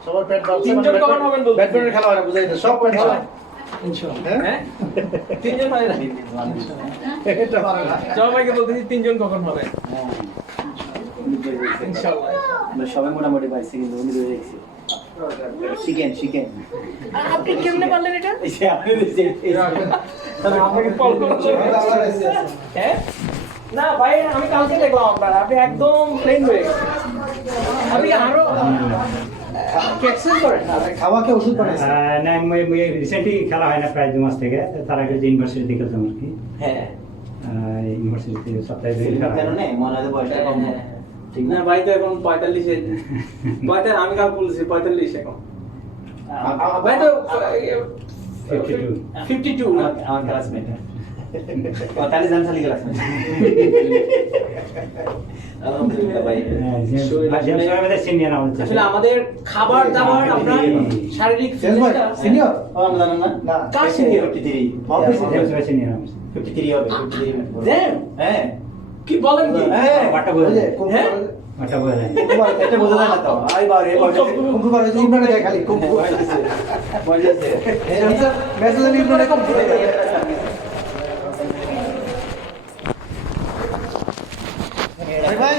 সবার পেট বাড়ছে তিনজন কখন হবেন বলতে? ব্যাডমিন্টন খেলা হয় না বুঝাই তো সব পেট হয় হ্যাঁ তিনজন পারে না এটা পারে না সবাইকে বলতেছি তিনজন কখন হবে ইনশাআল্লাহ আমরা সবাই মোটামুটি পাইছি কিন্তু উনি ধরে রেখেছি শিখেন আপনি কেমনে পারলেন এটা তাহলে আপনাকে কল হ্যাঁ না ভাই আমি কালকে দেখলাম আপনার আপনি একদম প্লেন হয়ে গেছেন আপনি আরো ক্যাক্সেস করেন খাওয়াকে ওষুধ বানাইছে না রিসেন্টলি খেলা হয় না প্রায় 2 মাস থেকে তার আগে যে ইউনিভার্সিটি দেখেছিলাম আর কি হ্যাঁ ইউনিভার্সিটিতে সপ্তাহে 2 দিন খেলা হয়। কারণে মনে হয় বয়সটা কম না। ঠিক না ভাই তো এখন 45 আমি কাল বলছি 45 এখন ভাই তো 52 না আমার ক্লাসমেট 45 জন খালি ক্লাসমেট আলহামদুলিল্লাহ ভাই জেমস ভাই আমাদের সিনিয়র আমাদের আসলে আমাদের খাবার দাবার আমরা শারীরিক সেলস ভাই ফিটনেসটা সিনিয়র আমরা জানেন না না কার senior? 53 অফিসে জেমস ভাই সিনিয়র আমাদের 53 হবে 53 Damn! হ্যাঁ কি বলেন কি হ্যাঁ বাটা ওই বলে যে কুম্ফু হ্যাঁ? বাটা বলে এটা বোঝা যায় না তো আই বারে কুম্ফু করে যে ইমরানে যায় খালি কুম্ফু বলেছে মেসেজ ইমরানে কুম্ফু ভাই